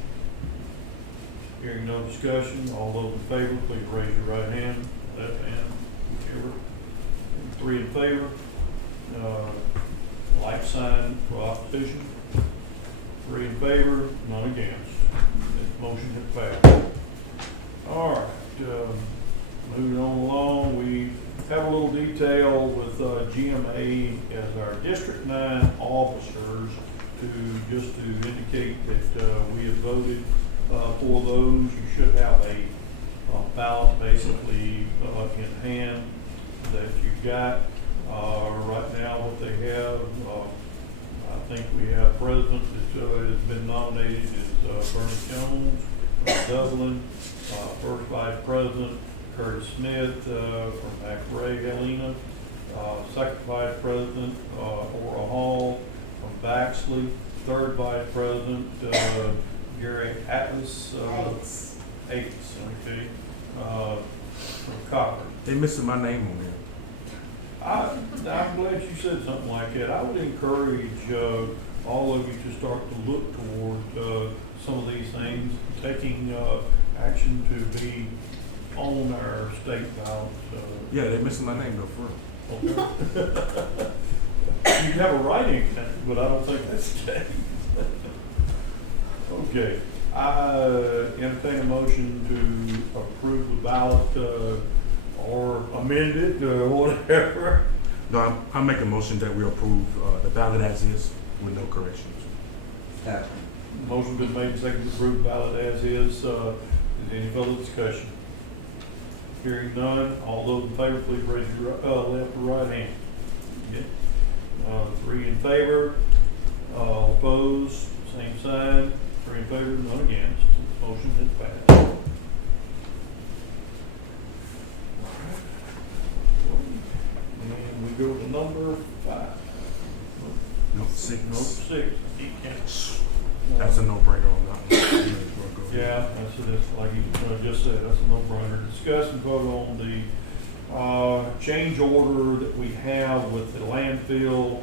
Hearing no discussion, all those in favor, please raise your right hand, left hand, whichever. 3 in favor, like sign for opposition. 3 in favor, none against. This motion has passed. All right, moving on along, we have a little detail with GMA as our District 9 officers just to indicate that we have voted for those. You should have a ballot basically in hand that you've got. Right now what they have, I think we have president that has been nominated is Bernie Jones from Dublin, first vice president Curtis Smith from McRae Helena, second vice president Ora Hall from Baxley, third vice president Gary Atlas, Ates, okay, from Cochran. They missing my name on there. I'm glad you said something like that. I would encourage all of you to start to look toward some of these things, taking action to be on our state ballot. Yeah, they missing my name though, for real. Okay. You have a writing, but I don't think that's the case. Okay, I entertain a motion to approve the ballot or amend it or whatever. No, I make a motion that we approve the ballot as is with no corrections. Second. Motion been made, second to approve the ballot as is. Is there any further discussion? Hearing none, all those in favor, please raise your left or right hand. Okay. 3 in favor, all opposed, same sign. 3 in favor, none against. Motion is passed. And we go to number 5. No, 6. Nope, 6. That's a no-brainer on that one. Yeah, that's like you just said, that's a no-brainer. Discuss and vote on the change order that we have with the landfill.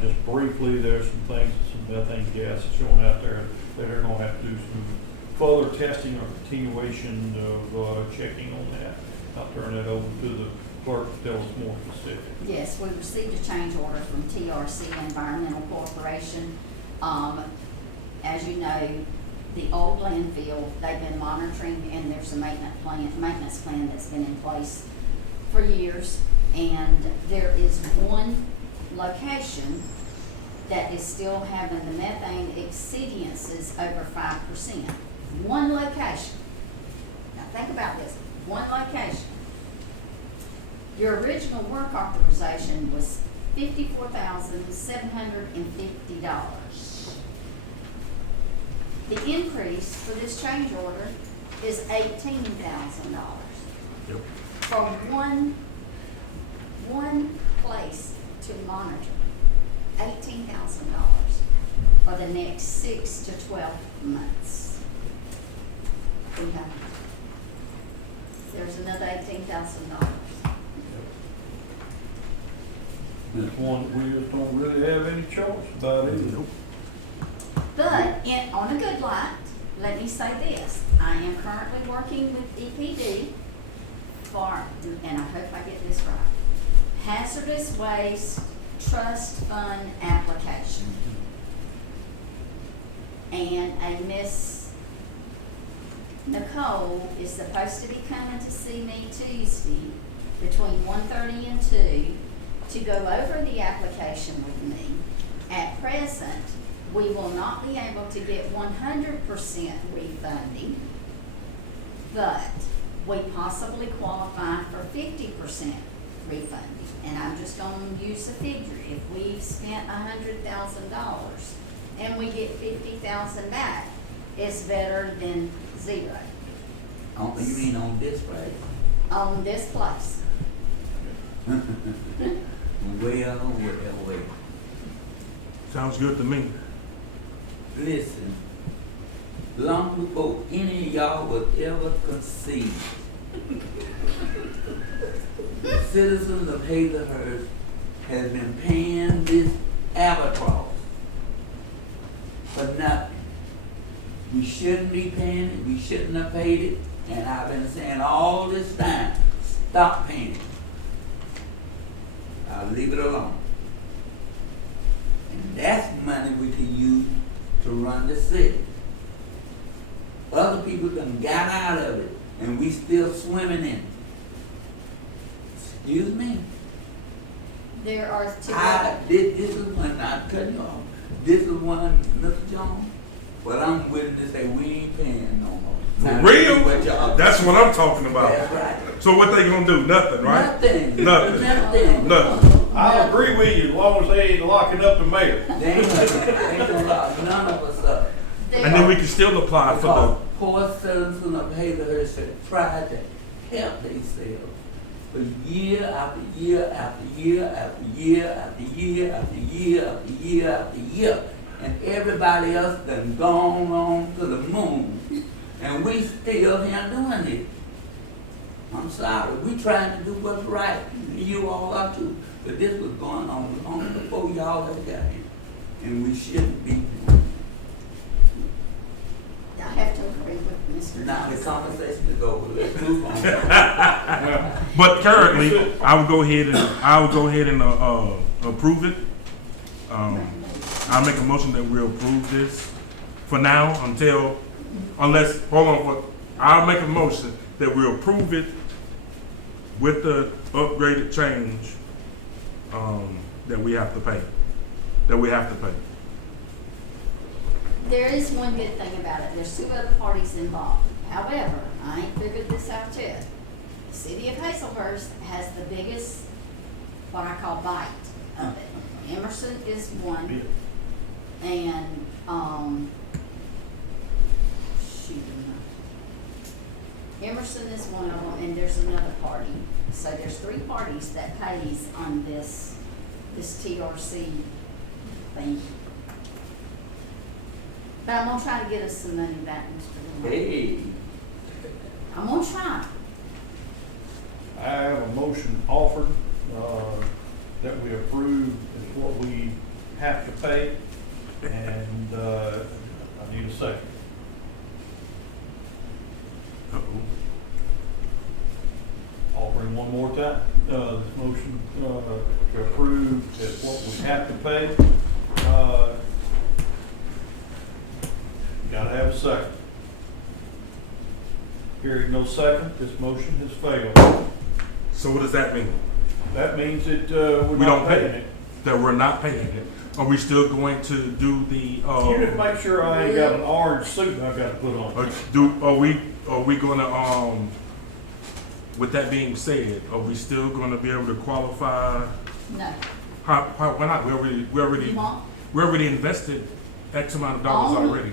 Just briefly, there's some things, some methane gas that's showing out there that they're gonna have to do some further testing or continuation of checking on that. I'll turn that over to the clerk to tell us more specific. Yes, we received a change order from TRC Environmental Corporation. As you know, the old landfill, they've been monitoring, and there's a maintenance plan that's been in place for years. And there is one location that is still having the methane exceedances over 5%. One location. Now think about this, one location. Your original work authorization was $54,750. The increase for this change order is $18,000 Yep. for one place to monitor. $18,000 for the next 6 to 12 months. Okay. There's another $18,000. This one, we just don't really have any choice about it. Nope. But on a good light, let me say this. I am currently working with EPD for, and I hope I get this right, Hazardous Waste Trust Fund application. And a Miss Nicole is supposed to be coming to see me Tuesday between 1:30 and 2 to go over the application with me. At present, we will not be able to get 100% refunding, but we possibly qualify for 50% refunding. And I'm just going to use a figure. If we've spent $100,000 and we get $50,000 back, it's better than zero Oh, you mean on this place? on this place. Well. Sounds good to me. listen, long before any of y'all would ever conceive, citizens of Hazelhurst has been paying this albatross for nothing. We shouldn't be paying it, we shouldn't have paid it, and I've been saying all this time, stop paying it. I'll leave it alone. And that's money we can use to run the city. Other people done got out of it, and we still swimming in it. Excuse me? There are two. This is when I cut you off. This is when, Mr. Jones, well, I'm willing to say we ain't paying no more. For Now, real? what y'all- That's what I'm talking about. That's right. So what they gonna do? Nothing, right? Nothing. Nothing. Nothing. Nothing. I'll agree with you as long as they ain't locking up the mayor. They ain't gonna lock none of us up. There And then we are- can still apply for Because poor citizens of Hazelhurst have tried to help themselves for year after year after year after year after year after year after year after year. And everybody else done gone on to the moon. And we still here doing it. I'm sorry, we trying to do what's right. You all are too. But this was going on long before y'all ever got here. And we shouldn't be doing it. I have to agree with Mr. Now the Johnson. conversation is over. Let's move on. But currently, I would go ahead and approve it. I'll make a motion that we approve this for now I'll make a motion that we approve it with the upgraded change that we have to pay. There is one good thing about it. There's two other parties involved. However, I ain't figured this out yet. The city of Hazelhurst has the biggest, what I call bite of it. Emerson is one, and, Emerson is one of them, and there's another party. So there's three parties that pays on this TRC thing. But I'm gonna try to get us some money back, Mr. Lamar. Hey, I'm gonna try. I have a motion offered, that we approve is what we have to pay, and, I need a second. Offering one more time, this motion, to approve is what we have to pay. Gotta have a second. Hearing no second, this motion has failed. So what does that mean? That means that, we're We not don't pay paying it. it. That we're not paying it? Are we still going to do the, You just make sure I ain't got an orange suit I gotta put on. are we gonna, with that being said, are we still gonna be able to qualify? No. Why not? We already invested X amount of dollars Only- already.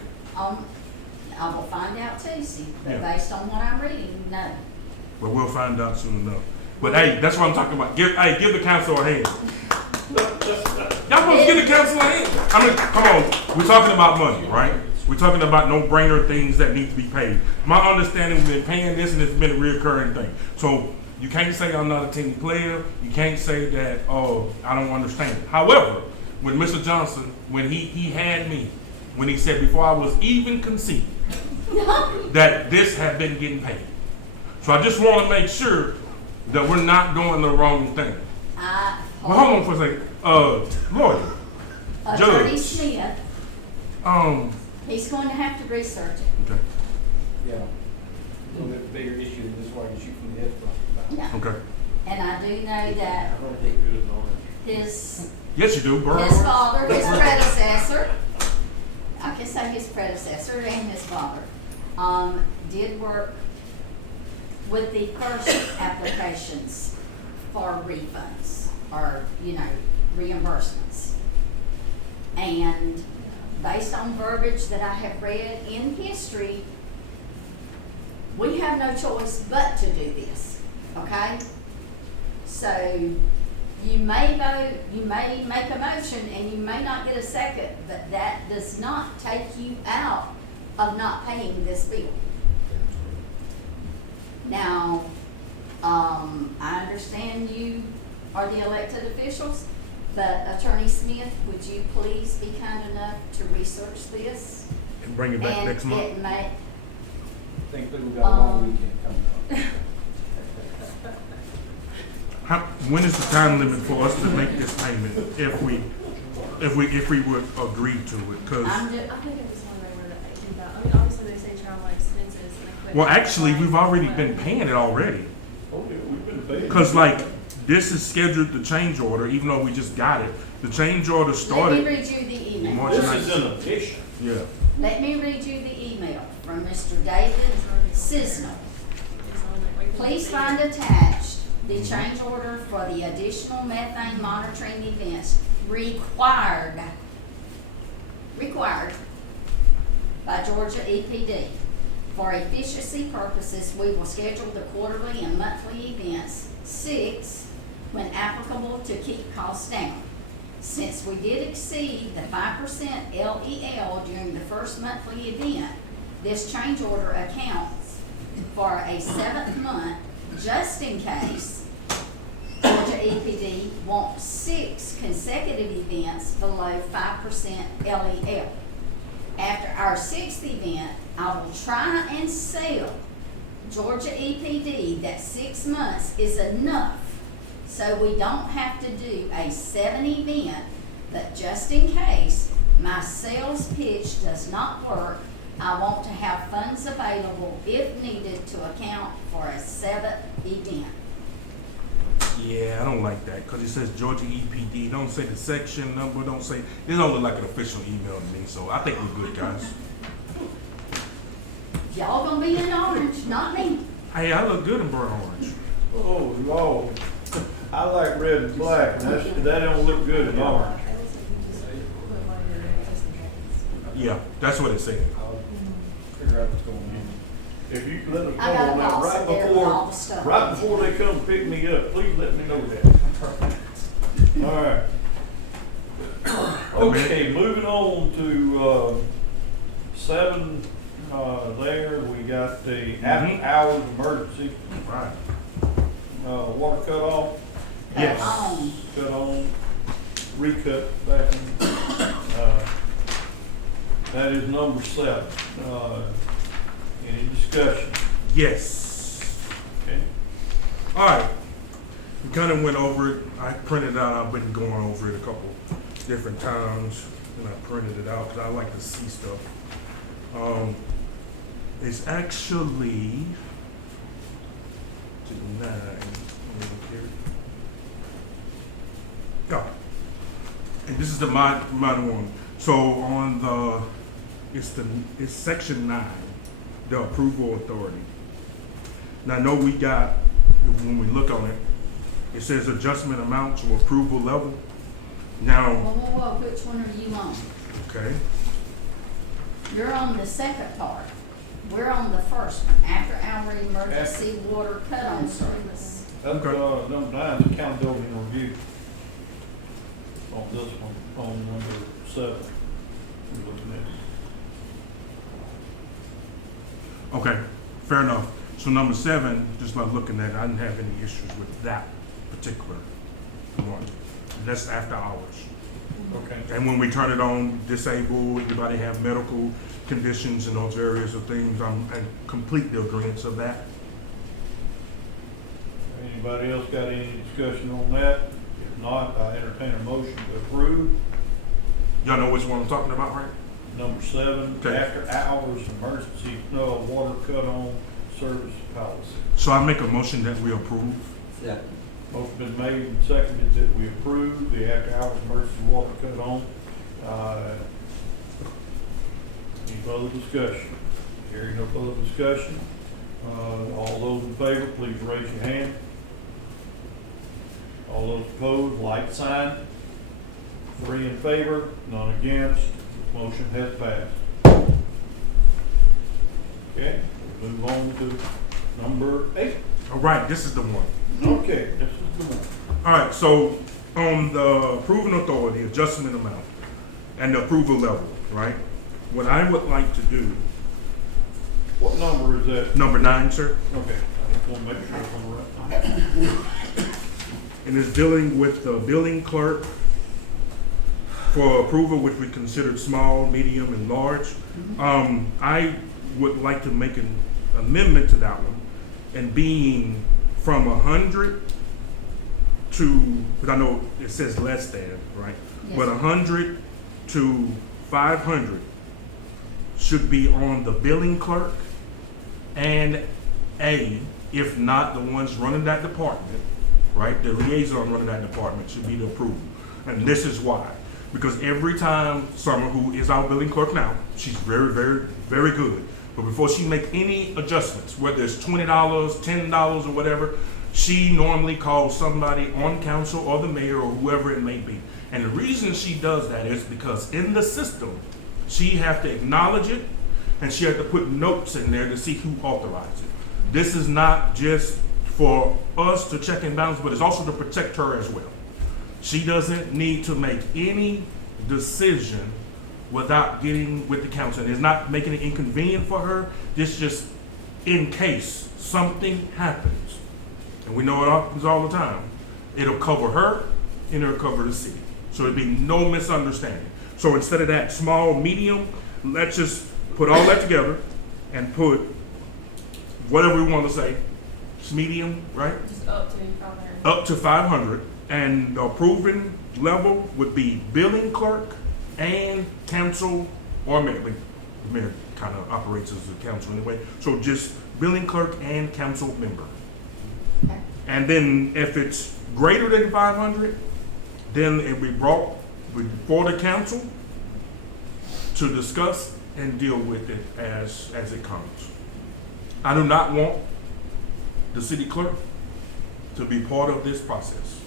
I will find out Tuesday, but Yeah. based on what I'm reading, no. Well, we'll find out soon enough. But hey, that's what I'm talking about. Give the council a hand. Y'all supposed to give the council a hand. I mean, come on. We're talking about money, right? We're talking about no-brainer things that need to be paid. My understanding, we've been paying this, and it's been a recurring thing. So you can't say I'm not a team player. You can't say that, I don't understand it. However, when Mr. Johnson, when he had me, when he said before I was even conceived, that this had been getting paid. So I just want to make sure that we're not doing the wrong thing. Well, hold on for a second. Lawyer, Attorney Judge. Smith, he's going to have to research it. Okay, Yeah. A little bit bigger issue than this one you shoot from the head from. No. okay. And I do know that his Yes, you do, Burr. his father, his predecessor, I can say his predecessor and his father, did work with the first applications for refunds or, reimbursements. And based on verbiage that I have read in history, we have no choice but to do this, okay? So You may vote, you may make a motion and you may not get a second, but that does not take you out of not paying this bill. Now, I understand you are the elected officials, but Attorney Smith, would you please be kind enough to research this? And bring it back next And month. it may, Thankfully, we got a long weekend coming up. When is the time limit for us to make this payment if we would agree to it? Cause, I'm I just, think it was when they were at 18,000. I mean, obviously they say travel expenses and equipment. well, actually, we've already been paying it already. Oh, yeah, we've been paying. Cause like, this is scheduled the change order, even though we just got it. The change order let me started. read you the email. March This is an addition. Yeah. Let me read you the email from Mr. David Sisnell. Please find attached the change order for the additional methane monitoring events required by Georgia EPD. For efficiency purposes, we will schedule the quarterly and monthly events, 6, when applicable, to keep costs down. Since we did exceed the 5% LEL during the first monthly event, this change order accounts for a 7th month, just in case Georgia EPD wants 6 consecutive events below 5% LEL. After our 6th event, I will try and sell Georgia EPD that 6 months is enough, so we don't have to do a 7 event, but just in case my sales pitch does not work, I want to have funds available if needed to account for a 7th event. Yeah, I don't like that because it says Georgia EPD. Don't say the section number. Don't say. It don't look like an official email to me. So I think we're good, guys. Y'all gonna be in orange, not me. Hey, I look good in burnt orange. Oh, Lord. I like red and black, and that don't look good in orange. It looks like you just put money in there just in case. Yeah, that's what it said. I'll figure out what's going on. If you let us know I got a on that box right in there with all before, the stuff. right before they come pick me up, please let me know that. All right. Okay, moving on to, 7, there, we got the after hours emergency, Right. water cut off. Yes. Cut on, recut back in, that is number 7. Any discussion? Yes. Okay. All right. We kind of went over it. I printed it out. I've been going over it a couple different times, and I printed it out because I like to see stuff. It's actually to 9. Let me look here. Yeah. And this is the minor one. So on the, it's section 9, the approval authority. Now I know we got, when we look on it, it says adjustment amount to approval level. Now, Whoa, which one are you on? okay, You're on the second part. We're on the first one, after our emergency water cut-on service. That's, Okay. number 9 is accountability and review. On this one, on number 7. We're looking at. okay, fair enough. So number 7, just by looking at it, I didn't have any issues with that particular one. That's after hours. Okay. And when we turn it on, disabled, anybody have medical conditions and those areas of things, I'm in complete agreement of that. Anybody else got any discussion on that? If not, I entertain a motion to approve. Y'all know which one I'm talking about, right? Number 7, Okay. after hours emergency water cut-on service policy. So I make a motion that we approve. Second. Motion been made and seconded that we approve the after-hours emergency water cut-on. Any further discussion? Hearing no further discussion, all those in favor, please raise your hand. All those opposed, like sign. 3 in favor, none against. Motion has passed. Okay, we'll move on to number 8. All right, this is the one. Okay, this is the one. All right, so on the approving authority, adjustment amount, and the approval level, right? What I would like to do, What number is that? number 9, sir, Okay, I just want to make sure it's on the right. and is dealing with the billing clerk for approval, which we considered small, medium, and large. I would like to make an amendment to that one, and being from 100 to, because I know it says less than, right? Yes. But 100 to 500 should be on the billing clerk, and if not, the ones running that department, right? The liaison running that department should be the approval. And this is why. Because every time Summer, who is our billing clerk now, she's very, very, very good. But before she make any adjustments, whether it's $20, $10, or whatever, she normally calls somebody on council or the mayor or whoever it may be. And the reason she does that is because in the system, she has to acknowledge it, and she has to put notes in there to see who authorized it. This is not just for us to check and balance, but it's also to protect her as well. She doesn't need to make any decision without getting with the council. And it's not making it inconvenient for her. It's just in case something happens, and we know it happens all the time, it'll cover her and it'll cover the city. So it'll be no misunderstanding. So instead of that small, medium, let's just put all that together and put whatever we want to say. It's medium, right? Just up to 500. Up to 500. And the approving level would be billing clerk and council or mayor. The mayor kind of operates as a council anyway. So just billing clerk and council member. Okay. And then if it's greater than 500, then it will be brought before the council to discuss and deal with it as it comes. I do not want the city clerk to be part of this process.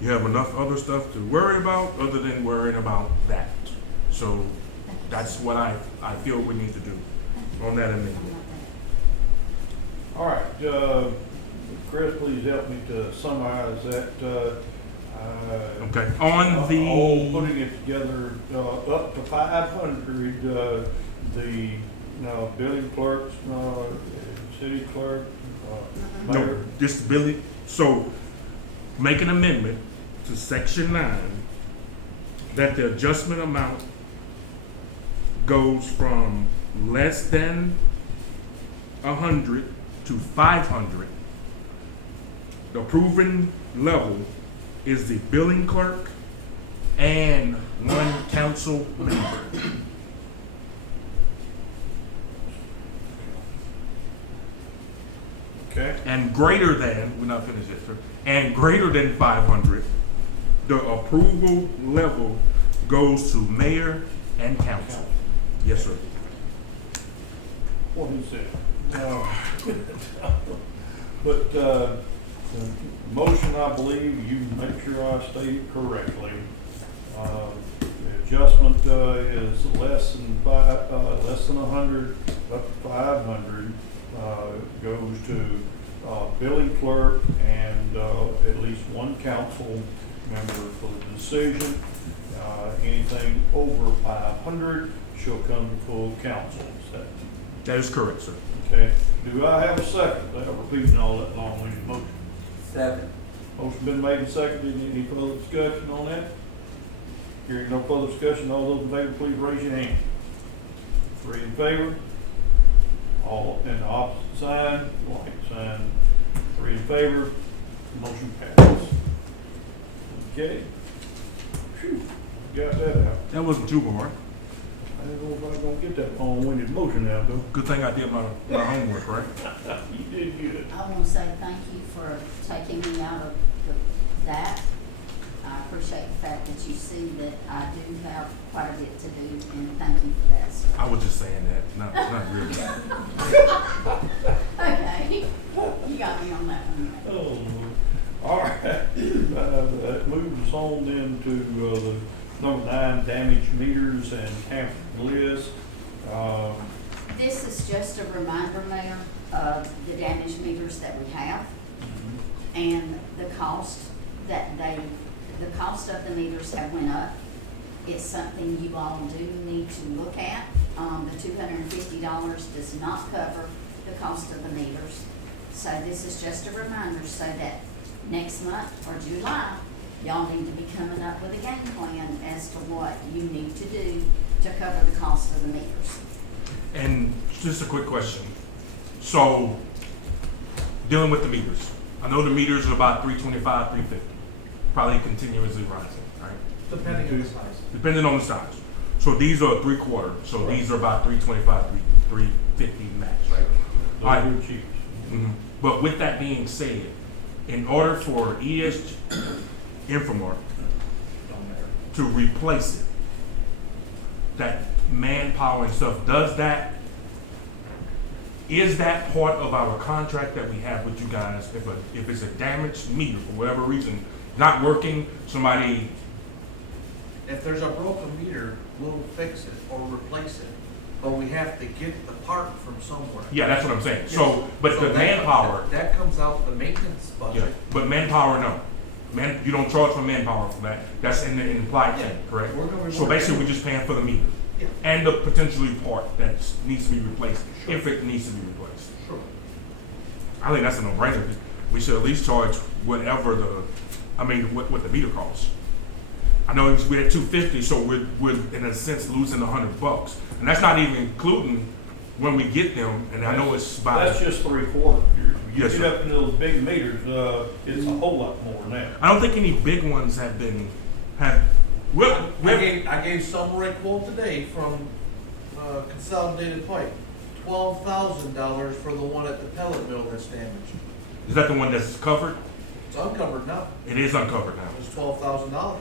You have enough other stuff to worry about other than worrying about that. So that's what I feel we need to do on that amendment. All right, Chris, please help me to summarize that. Okay, on All the, putting it together, up to 500, the billing clerks, city clerk, mayor. no, this billing, so make an amendment to section 9 that the adjustment amount goes from less than 100 to 500. The approving level is the billing clerk and one council member. Okay, And greater than, we're not finished yet, sir, and greater than 500, the approval level goes to mayor and council. Yes, sir. what is it? But, the motion, I believe, you make sure I state it correctly. The adjustment, is less than 100, up to 500, goes to, billing clerk and, at least one council member for the decision. Anything over 500 shall come to full council. Is that That is correct, sir. okay? Do I have a second? Without repeating all that long-winded motion. Second. Motion been made and seconded. Any further discussion on that? Hearing no further discussion, all those in favor, please raise your hand. 3 in favor. All in the opposite sign, like sign. 3 in favor. Motion passes. Okay. Phew, got that out. That wasn't too hard. I don't know if I'm gonna get that long-winded motion out though. Good thing I did my homework, right? You did good. I want to say thank you for taking me out of that. I appreciate the fact that you see that I do have quite a bit to do, and thank you for that, sir. I was just saying that, not really. Okay, you got me on that one. Oh, all right. That moves us on then to the number 9, damage meters and camper list. This is just a reminder, Mayor, of the damage meters that we have and the cost that the cost of the meters have went up. It's something you all do need to look at. The $250 does not cover the cost of the meters. So this is just a reminder so that next month or July, y'all need to be coming up with a game plan as to what you need to do to cover the cost of the meters. And just a quick question. So, dealing with the meters, I know the meters are about $325, $350, probably continuously rising, right? Depending on the size. Depending on the size. So these are 3/4, so these are about $325, $350 max, right? Those All right. are the cheapest. Mhm. But with that being said, in order for ESG, Infomart, to replace it, that manpower and stuff, is that part of our contract that we have with you guys? If it's a damaged meter for whatever reason, not working, somebody, If there's a broken meter, we'll fix it or replace it, but we have to get the part from somewhere. yeah, that's what I'm saying. So, but the that- manpower, That comes out the maintenance yeah, budget. but manpower, no. You don't charge for manpower for that. That's in the implied Yeah. thing, correct? We're gonna be So basically, we're just paying for the meter. Yeah. And the potentially part that needs to be replaced, Sure. if it needs to be replaced. Sure. I think that's a no-brainer. We should at least charge whatever what the meter costs. I know we're at $250, so we're in a sense losing $100, and that's not even including when we get them. And I know it's by. That's just 3/4. You Yes, get sir. up into those big meters, it's a whole lot more now. I don't think any big ones have. I gave Summer a quote today from Consolidated Pipe, $12,000 for the one at the pellet mill that's damaged. Is that the one that's covered? It's uncovered now. It is uncovered now. It's $12,000.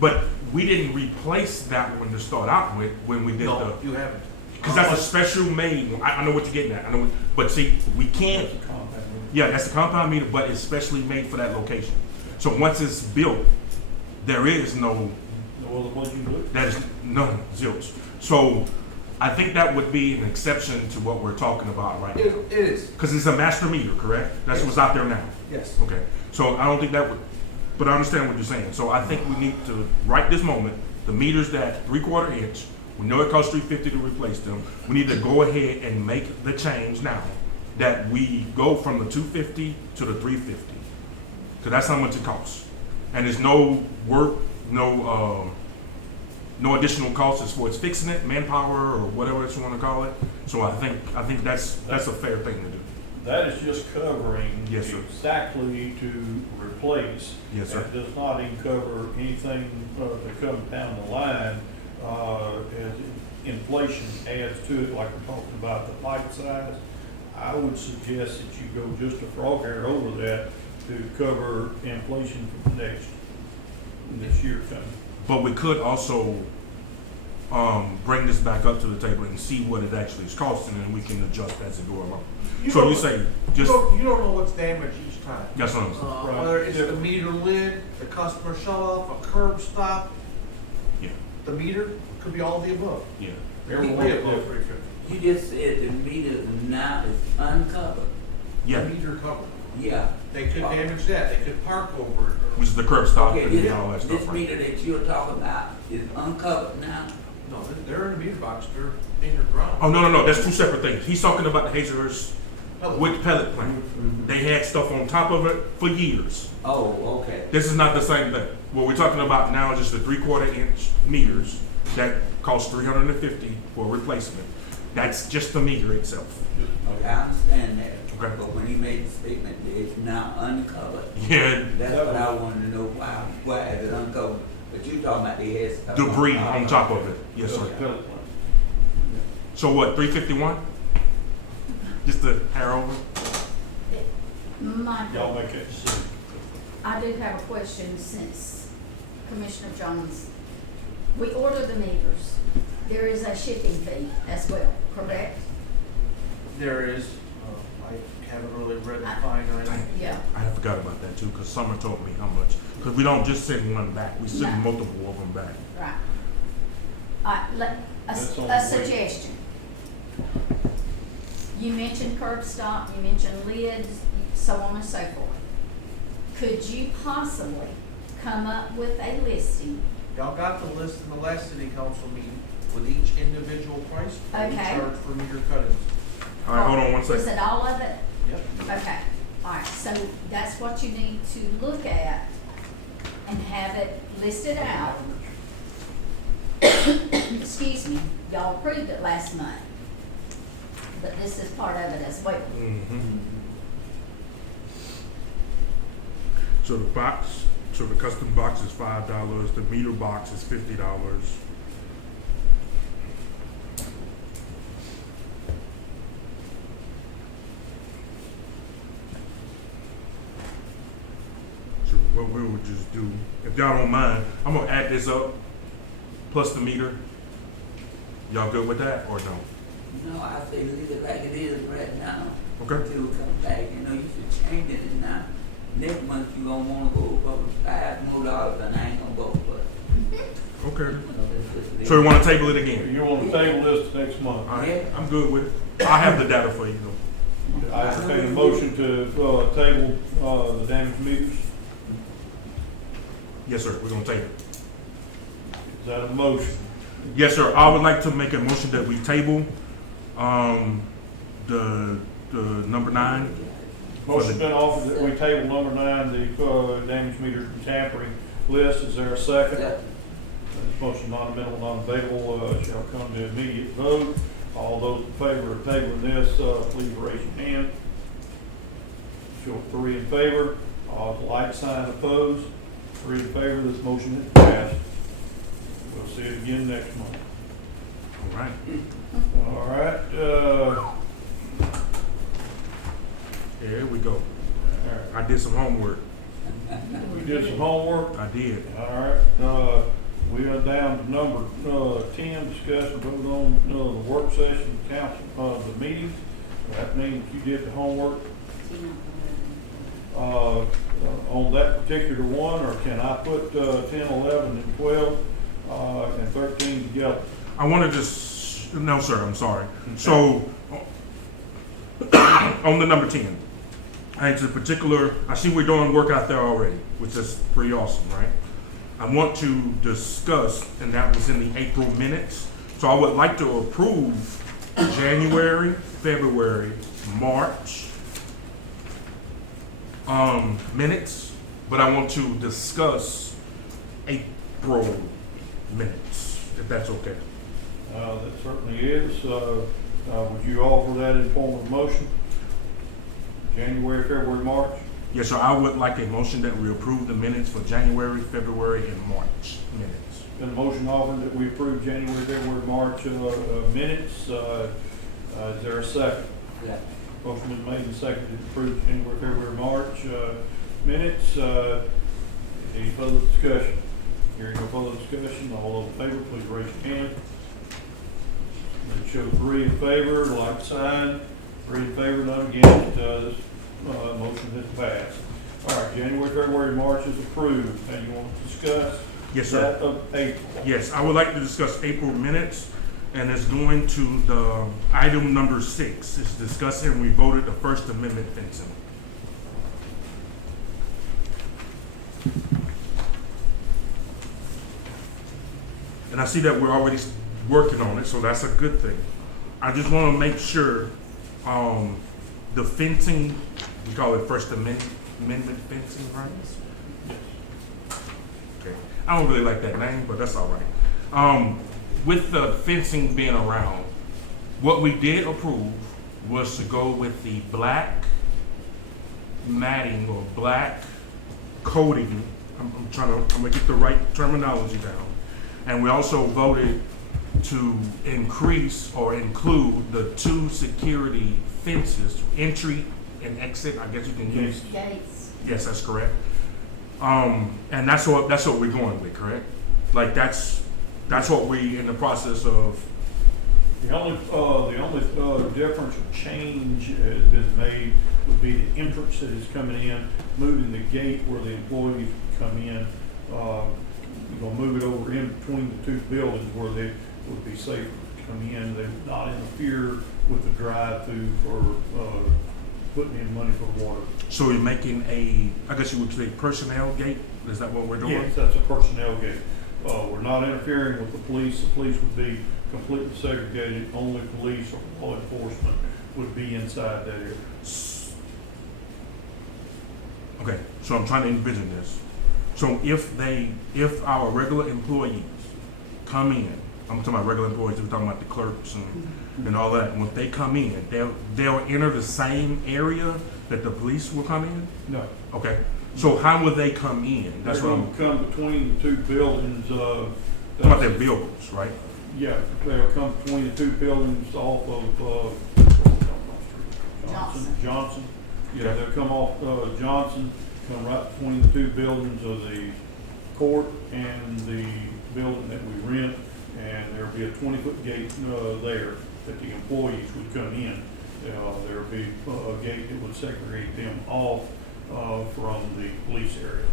But we didn't replace that one to start out with when we did No, you haven't. because that's a special made one. I know what you're getting at. I know, but see, we can't. That's a compound. Yeah, that's a compound meter, but it's specially made for that location. So once it's built, there is no, No other place you can do it. that is none, zeros. So I think that would be an exception to what we're talking about right now. It is, Because it's a master meter, correct? That's what's out there now. yes. Okay, so I don't think that would, but I understand what you're saying. So I think we need to, right this moment, the meters that 3/4 inch, we know it costs $350 to replace them. We need to go ahead and make the change now, that we go from the $250 to the $350. Because that's how much it costs. And there's no work, no additional cost as far as fixing it, manpower, or whatever you want to call it. So I think that's a fair thing to do. That is just covering Yes, sir. exactly to replace. Yes, sir. It does not even cover anything that comes down the line as inflation adds to it, like we're talking about the pipe size. I would suggest that you go just a frog hair over that to cover inflation for this year coming. But we could also bring this back up to the table and see what it actually is costing, and we can adjust as it go along. So don't- you say You just don't know what's damaged each time. that's what I'm saying. Right. Whether it's the meter lid, the customer shut off, a curb stop, Yeah, the meter, could be all of the above. yeah. Every Way one above of them. 350. You just said the meter now is uncovered. Yeah, The meter covered. Yeah. They could damage that, they could park over it. which is the curb stop Okay, and all that this stuff. Right? meter that you're talking about is uncovered now? No, they're in the meter box, they're in your ground. Oh no, that's two separate things. He's talking about the Hazelhurst Pellet. with pellet plant. They had stuff on top of it for years. Oh, okay. This is not the same thing. What we're talking about now is just the 3/4 inch meters that cost $350 for replacement. That's just the meter itself. Okay, I understand that. Okay. But when he made the statement that it's now uncovered, Yeah, that's what I wanted to know, why is it uncovered? But you talking about the head stuff. debris on top of it. Yes, sir. Pellet plant. So what? 351? Just a hair over. Y'all Michael, make that decision. I do have a question since Commissioner Jones, we order the meters. There is a shipping fee as well, correct? There is, I haven't really read the fine item. Yeah. I forgot about that too, because Summer told me how much. Because we don't just send one back, we send No. multiple of them back. Right. That's on A the way. suggestion. You mentioned curb stop, you mentioned lids, so on and so forth. Could you possibly come up with a listing? Y'all got the list in the last city council meeting with each individual price that we Okay. charge for meter cuttings. All right, hold on one Was second. it all of it? Yep. Okay, all right, so that's what you need to look at and have it listed out. Excuse me, y'all approved it last month, but this is part of it as well. Mhm. So the custom box is $5, the meter box is $50. So what we would just do, if y'all don't mind, I'm gonna add this up, plus the meter. Y'all good with that, or no? No, I say leave it like it is right now. Okay. Until we come back, you know, you should change it and now. Next month you gonna wanna go for $5 more and I ain't gonna go for it. Okay. Let's just leave So you it. wanna table it again? You want to table this next month? All right, I'm good with it. I have the data for you though. I entertain a motion to, table, the damaged meters. Yes, sir, we're gonna table. Is that a motion? Yes, sir. I would like to make a motion that we table, the number 9. Motion's been offered that we table number 9, the, damaged meters and tampering list. Is there a second? Yeah. This motion not amendable, not available, shall come to immediate vote. All those in favor of tabling this, please raise your hand. Show 3 in favor, all like sign opposed, 3 in favor, this motion is passed. We'll see it again next month. All right. All right, There we go. I did some homework. we did some homework. I did. All right, we are down to number, 10, discuss and vote on, the work session, council, the meetings. That means you did the homework, on that particular one, or can I put, 10, 11, and 12, and 13 together? I want to just, no, sir, I'm sorry. So, on the number 10, it's a particular, I see we're doing work out there already, which is pretty awesome, right? I want to discuss, and that was in the April minutes. So I would like to approve January, February, March, minutes, but I want to discuss April minutes, if that's okay. That certainly is. Would you offer that in form of motion? January, February, March? Yes, sir. I would like a motion that we approve the minutes for January, February, and March minutes. Been a motion offered that we approve January, February, March, minutes. Is there a second? Yeah. Motion been made and seconded to approve January, February, March, minutes. Any further discussion? Hearing no further discussion, all those in favor, please raise your hand. Show 3 in favor, like sign. 3 in favor, none against. This motion has passed. All right, January, February, March is approved. And you want to discuss? Yes, sir. That of April. Yes, I would like to discuss April minutes, and it's going to the item number 6. It's discussing, we voted the First Amendment fencing. And I see that we're already working on it, so that's a good thing. I just want to make sure, the fencing, we call it First Amendment fencing, right? Okay. I don't really like that name, but that's all right. With the fencing being around, what we did approve was to go with the black matting or black coating. I'm gonna get the right terminology down. And we also voted to increase or include the 2 security fences, entry and exit, I guess you can use. Gates. Yes, that's correct. And that's what we're going with, correct? Like that's what we in the process of. The only difference or change has been made would be the entrance that is coming in, moving the gate where the employees come in. We're gonna move it over in between the 2 buildings where they would be safer to come in. They would not interfere with the drive-through for putting in money for the water. So we're making I guess you would say personnel gate? Is that what we're doing? Yes, that's a personnel gate. We're not interfering with the police. The police would be completely segregated. Only police or law enforcement would be inside that area. Okay, so I'm trying to envision this. So if our regular employees come in, I'm talking about regular employees, we're talking about the clerks and all that, and when they come in, they'll enter the same area that the police will come in? No. Okay, so how will they come in? That's They're what going I'm, to come between the two buildings. talking about their vehicles, right? Yeah, they'll come between the two buildings off of Johnson. Yeah, Okay. they'll come off Johnson, come right between the two buildings of the court and the building that we rent, and there'll be a 20-foot gate there that the employees would come in. There'll be a gate that would segregate them off from the police area.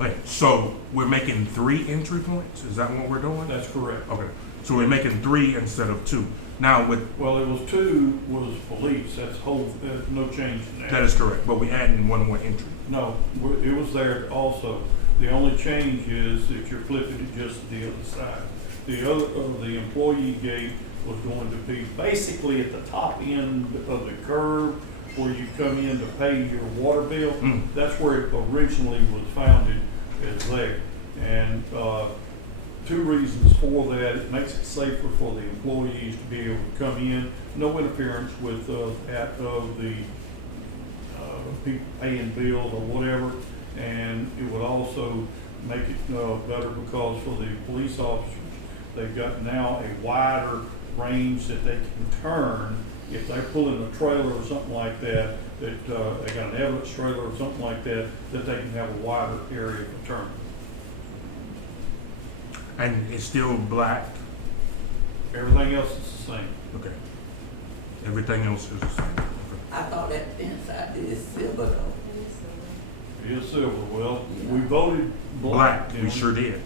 Okay, so we're making 3 entry points? Is that what we're doing? That's correct. Okay, so we're making 3 instead of 2. Now with, Well, it was 2 was police. There's no change in that. that is correct, but we adding 1 more entry. No, it was there also. The only change is that you're flipping it just to the other side. The employee gate was going to be basically at the top end of the curve where you come in to pay your water bill. Mm. That's where it originally was founded, as there. And 2 reasons for that: it makes it safer for the employees to be able to come in, no interference with that of the people paying bills or whatever, and it would also make it better because for the police officers, they've got now a wider range that they can turn if they're pulling a trailer or something like that. That they got an evidence trailer or something like that, that they can have a wider area to turn. And it's still black? Everything else is the same. Okay. Everything else is the same. Okay. I thought that inside is silver though. It is silver. Well, we voted black. Black, we sure did.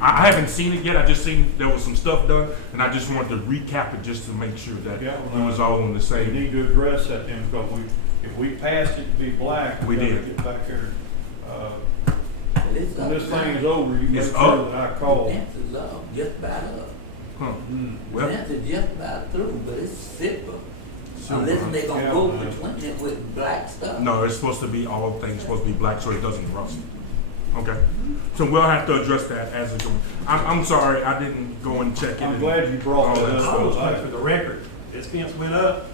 I haven't seen it yet, I just seen there was some stuff done, and I just wanted to recap it just to make sure that Yeah, we was all on the They same. need to address that then, because if we passed it to be black, We we gotta did. get back there. But it's When this up thing is now. over, you make It's sure up. that I The call. fence is up, just about up. Huh. Mm. The Well, fence is just about through, but it's silver. Silver. Unless they gonna Yeah, go man. between it with black stuff. no, it's supposed to be, all things supposed to be black so it doesn't rust. Okay, so we'll have to address that as it goes. I'm sorry, I didn't go and check it. I'm and glad you brought all that that up. stuff. because For the record, this fence went up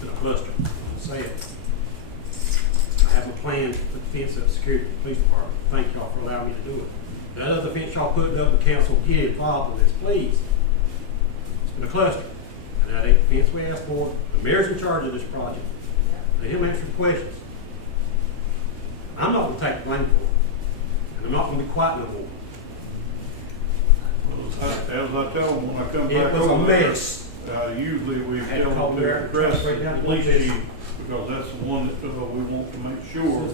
to the cluster. Say it. I have a plan to put the fence up, security for the police department. Thank y'all for allowing me to do it. That other fence y'all putting up, the council get involved with this, please. It's been a cluster. And that ain't the fence we asked for. The mayor's in charge of this project. Let him answer the questions. I'm not gonna take the blame for it. And I'm not gonna be quiet no more. As I tell them when I come It back was a over there, mess. usually we Had to tell call them the to mayor, address transfer it the down to police police. chief, because that's the one that we want to make sure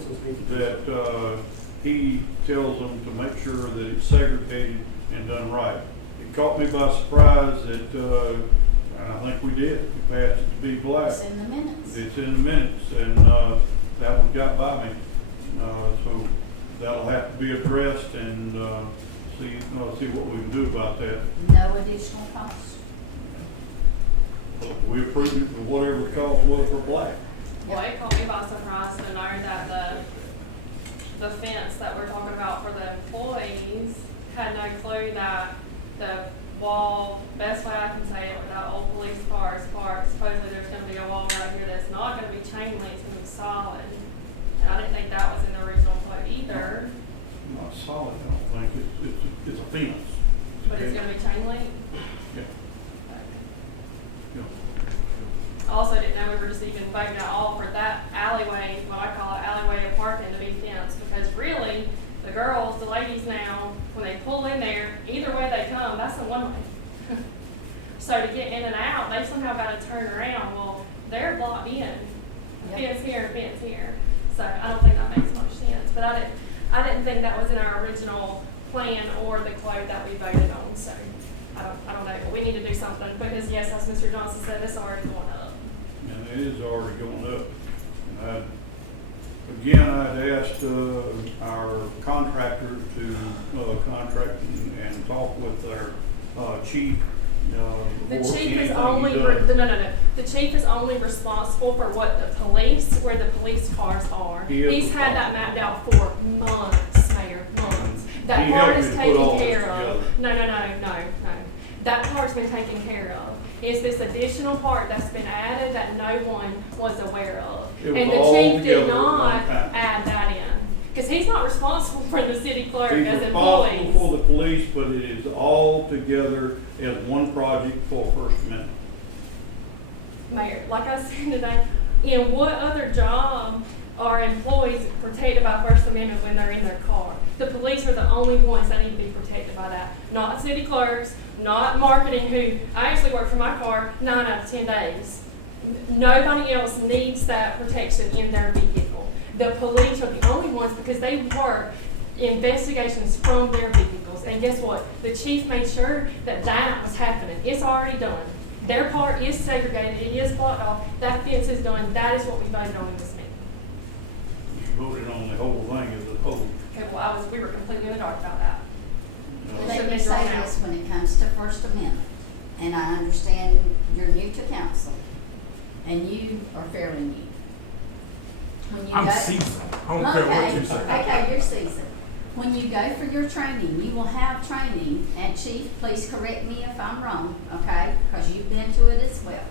that he tells them to make sure that it's segregated and done right. It caught me by surprise that, and I think we did, we passed it to be black. It's in the minutes. It's in the minutes, and that one got by me. So that'll have to be addressed and see what we can do about that. No additional cost. We approved it for whatever the cost was for black. Well, it caught me by surprise to know that the fence that we're talking about for the employees had no clue that the wall, best way I can say it without old police cars parked, supposedly there's gonna be a wall right here that's not gonna be chain link, it's gonna be solid. And I didn't think that was in the original quote either, Not solid, I don't think. It's a fence. but it's gonna be chain link. Yeah. Yeah. I also didn't know we were just even voting at all for that alleyway, what I call it alleyway of parking, to be fenced, because really, the girls, the ladies now, when they pull in there, either way they come, that's the one way. So to get in and out, they somehow gotta turn around, well, they're blocked in, fence here, fence here, so I don't think that makes much sense, but I didn't think that was in our original plan or the quote that we voted on, so I don't know, but we need to do something, because yes, as Mr. Johnson said, it's already going up. and it is already going up. And again, I'd asked, our contractor to, contract and talk with our, chief, The before chief is anything only, does. no. The chief is only responsible for what the police, where the police cars are. He is He's had that mapped out for months, Mayor, months. That He part helped is me put taken all this care of. together. No. That part's been taken care of. It's this additional part that's been added that no one was aware of. It was And the all chief together did at one not time. add that in. Because he's not responsible for the city clerk He's as responsible employees. for the police, but it is all together as one project for First Amendment. Mayor, like I said today, in what other job are employees protected by First Amendment when they're in their car? The police are the only ones that need to be protected by that. Not city clerks, not marketing, who, I actually work for my car 9 out of 10 days. Nobody else needs that protection in their vehicle. The police are the only ones because they work investigations from their vehicles. And guess what? The chief made sure that that was happening. It's already done. Their part is segregated, it is blocked off, that fence is done, that is what we voted on in this meeting. You voted on the whole thing as a whole. Okay, well, we were completely in the dark about that. Let me say this when it comes to First Amendment, and I understand you're new to council, and you are fairly new. When you I'm go- seasoned. I don't care what you say. Okay, you're seasoned. When you go for your training, you will have training, and Chief, please correct me if I'm wrong, okay? Because you've been to it as well.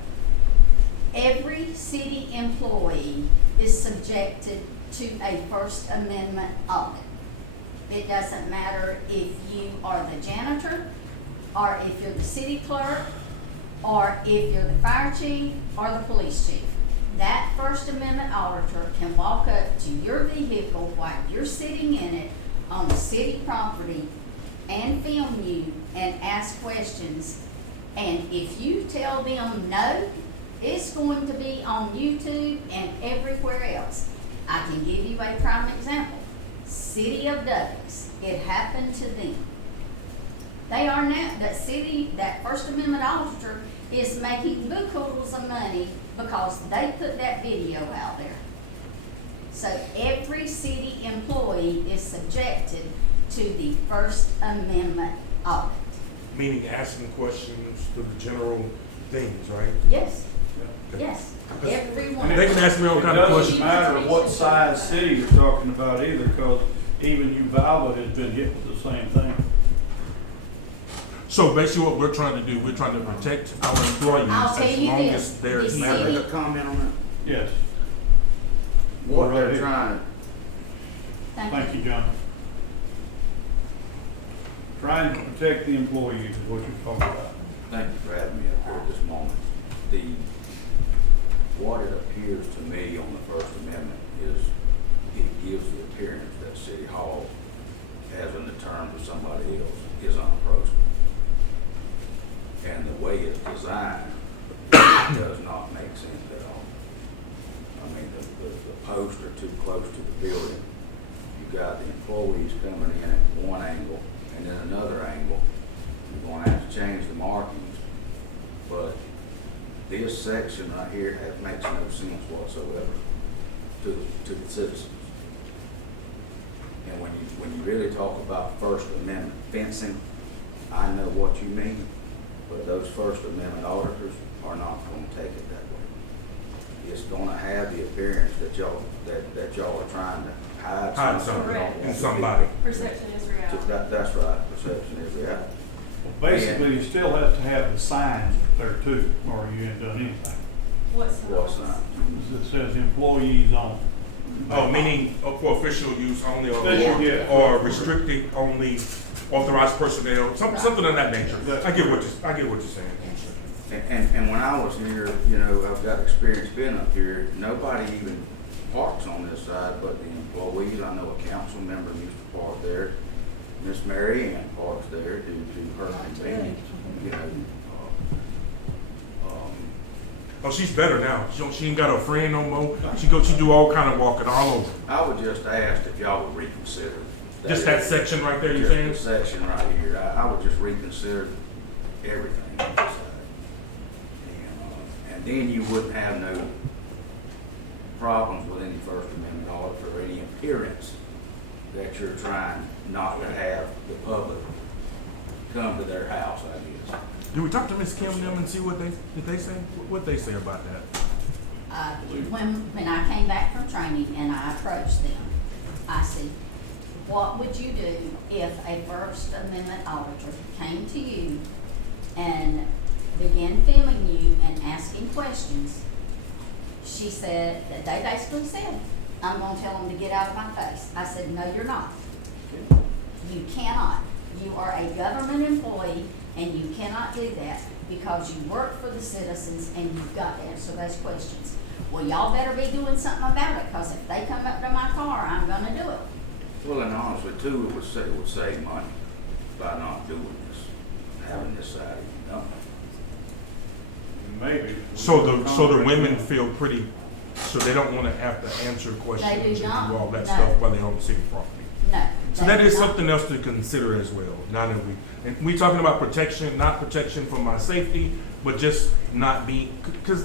Every city employee is subjected to a First Amendment audit. It doesn't matter if you are the janitor, or if you're the city clerk, or if you're the fire chief, or the police chief. That First Amendment auditor can walk up to your vehicle while you're sitting in it on city property and film you and ask questions. And if you tell them no, it's going to be on YouTube and everywhere else. I can give you a prime example. City of Douglas, it happened to them. They are now, that First Amendment auditor is making buku-oodles of money because they put that video out there. So every city employee is subjected to the First Amendment audit. Meaning asking questions to the general things, right? Yes, yes, everyone. They can ask me all It kind of doesn't questions. matter what size city you're talking about either, because even Uvalde has been hit with the same thing. So basically what we're trying to do, we're trying to protect our employees I'll tell as you long this, as they're the May I city- make a comment on that? Yes, What Go they're right ahead. trying, thank you, John. Trying to protect the employees is what you're talking about. Thank you for having me up here at this moment. What it appears to me on the First Amendment is it gives the appearance that City Hall, as in the terms of somebody else, is unapproachable. And the way it's designed does not make sense at all. I mean, the posts are too close to the building. You've got the employees coming in at one angle and then another angle. You're gonna have to change the markings, but this section right here makes no sense whatsoever to the citizens. And when you really talk about First Amendment fencing, I know what you mean, but those First Amendment auditors are not gonna take it that way. It's gonna have the appearance that y'all are trying to hide Hide something. something y'all want in to somebody. Perception is reality. That's right, perception is reality. Basically, you still have to have the signs there too, or you ain't done anything. What's What's that? It says employees only. Oh, meaning for official use only Official, yeah. or restricted only, authorized personnel, something of that nature. I get what you're saying. And when I was here, I've got experience being up here, nobody even parks on this side but the employees. I know a council member used to park there. Miss Mary Ann parks there due to her convenience, Oh, she's better now. She ain't got a friend no more. She do all kind of walking all over. I would just ask if y'all would reconsider. Just that section right there, you Just saying? the section right here. I would just reconsider everything on this side. And And then you wouldn't have no problems with any First Amendment audits or any appearance that you're trying not to have the public come to their house, I guess. Did we talk to Ms. Kim and them and see what did they say? What they say about that? When I came back from training and I approached them, I said, what would you do if a First Amendment auditor came to you and began filming you and asking questions? She said, that they basically said, I'm gonna tell them to get out of my face. I said, no, you're not. You cannot. You are a government employee and you cannot do that because you work for the citizens and you've got to answer those questions. Well, y'all better be doing something about it, because if they come up to my car, I'm gonna do it. Well, and honestly, too, it would save money by not doing this, having this side done. Maybe. So the women feel pretty, so they don't want to have to answer questions They do and not. do all that No. stuff while they're on city property. No. So they that do is not. something else to consider as well. Now that we talking about protection, not protection for my safety, but just not being, because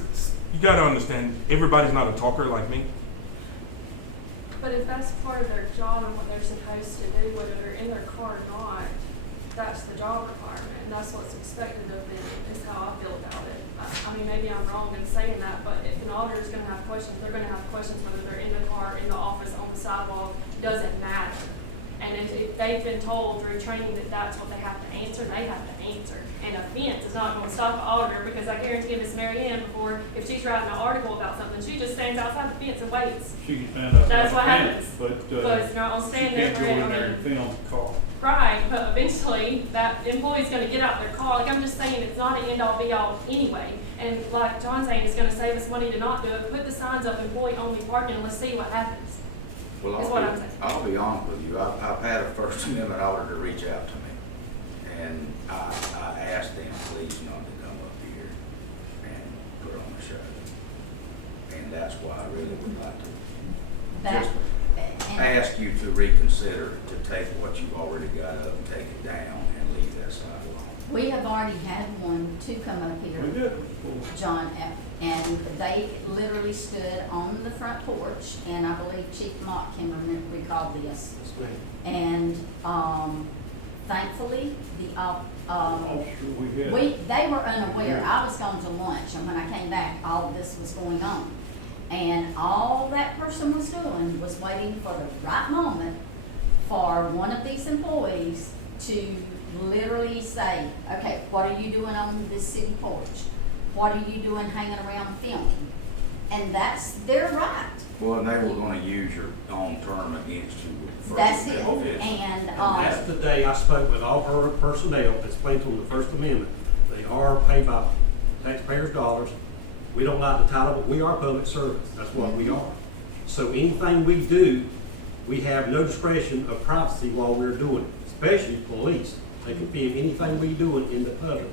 you got to understand, everybody's not a talker like me. But if that's part of their job and what they're supposed to do, whether they're in their car or not, that's the job requirement, and that's what's expected of them, is how I feel about it. I mean, maybe I'm wrong in saying that, but if an auditor is gonna have questions, they're gonna have questions whether they're in the car, in the office, on the sidewalk, doesn't matter. And if they've been told through training that that's what they have to answer, they have to answer. And offense is not gonna stop an auditor, because I guarantee Miss Mary Ann, before, if she's writing an article about something, she just stands outside the fence and waits. She can stand up. That's on what the fence, happens. But, But it's not gonna she stand there can't for go it. in there and film the car. Right, but eventually that employee's gonna get out their car. Like, I'm just saying, it's not an end all be all anyway. And like John's saying, it's gonna save us money to not do it. Put the signs up, employee only parking, and let's see what happens. Well, That's what I'm saying. I'll be honest with you, I've had a First Amendment auditor reach out to me, and I asked them, please not to come up here and put on a show. And that's why I really would like to That, just and ask you to reconsider, to take what you've already got up, take it down, and leave that side alone. we have already had one to come up here. We did. John, and they literally stood on the front porch, and I believe Chief Mott can recall this. And, thankfully, the, Officer we had. they were unaware. I was going to lunch, and when I came back, all of this was going on. And all that person was doing was waiting for the right moment for one of these employees to literally say, okay, what are you doing on this city porch? What are you doing hanging around filming? And that's their right. Well, and they were gonna use your own term against you. with First That's it. Amendment. And, That's the day I spoke with all her personnel, explained to them the First Amendment. They are paid by taxpayers' dollars. We don't like the title, but we are public servants. That's what we are. So anything we do, we have no discretion of privacy while we're doing it, especially police. They can film anything we doing in the public.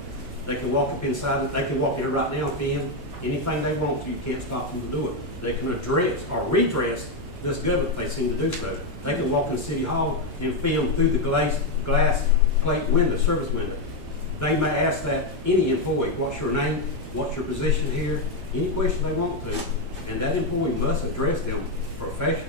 They can walk up inside, they can walk in right now and film anything they want to. You can't stop them to do it. They can address or redress this government if they seem to do so. They can walk in City Hall and film through the glass plate window, service window. They may ask that any employee, what's your name, what's your position here, any question they want to, and that employee must address them professionally.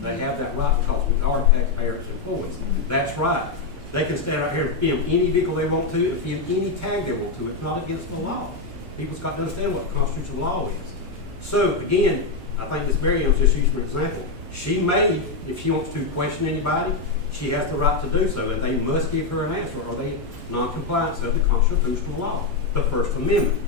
They have that right because we are taxpayers employees. That's right. They can stand out here and film any vehicle they want to, and film any tag they want to. It's not against the law. People's got to understand what constitutional law is. So again, I think Ms. Miriam's just used for example. She may, if she wants to question anybody, she has the right to do so, and they must give her an answer, or they non-compliance of the constitutional law, the First Amendment.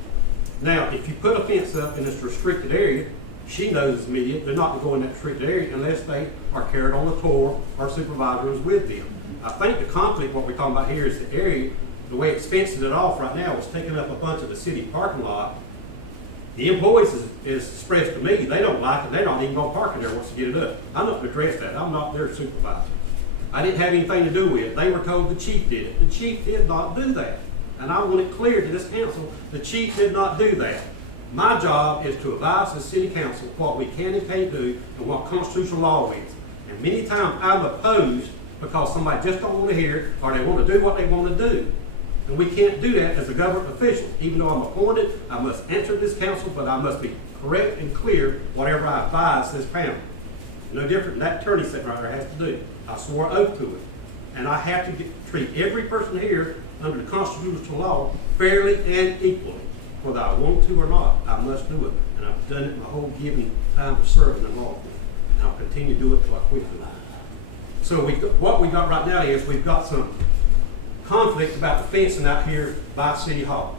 Now, if you put a fence up in this restricted area, she knows as media, they're not going to go in that restricted area unless they are carried on the tour or supervisor is with them. I think the conflict, what we're talking about here is the area, the way it's fenced it off right now, is taking up a bunch of the city parking lot. The employees is expressed to me, they don't like it, they're not even going to park in there once they get it up. I'm not going to address that, I'm not their supervisor. I didn't have anything to do with it. They were told the chief did it. The chief did not do that. And I want it clear to this council, the chief did not do that. My job is to advise the city council what we can and can't do and what constitutional law is. And many times I'm opposed because somebody just don't want to hear it or they want to do what they want to do. And we can't do that as a government official. Even though I'm appointed, I must answer this council, but I must be correct and clear whatever I advise this panel. No different than that attorney sitting right there has to do. I swore an oath to it. And I have to treat every person here under the constitutional law fairly and equally. Whether I want to or not, I must do it. And I've done it my whole given time of serving in law. And I'll continue to do it till I quit tonight. So what we got right now is we've got some conflict about the fencing out here by City Hall.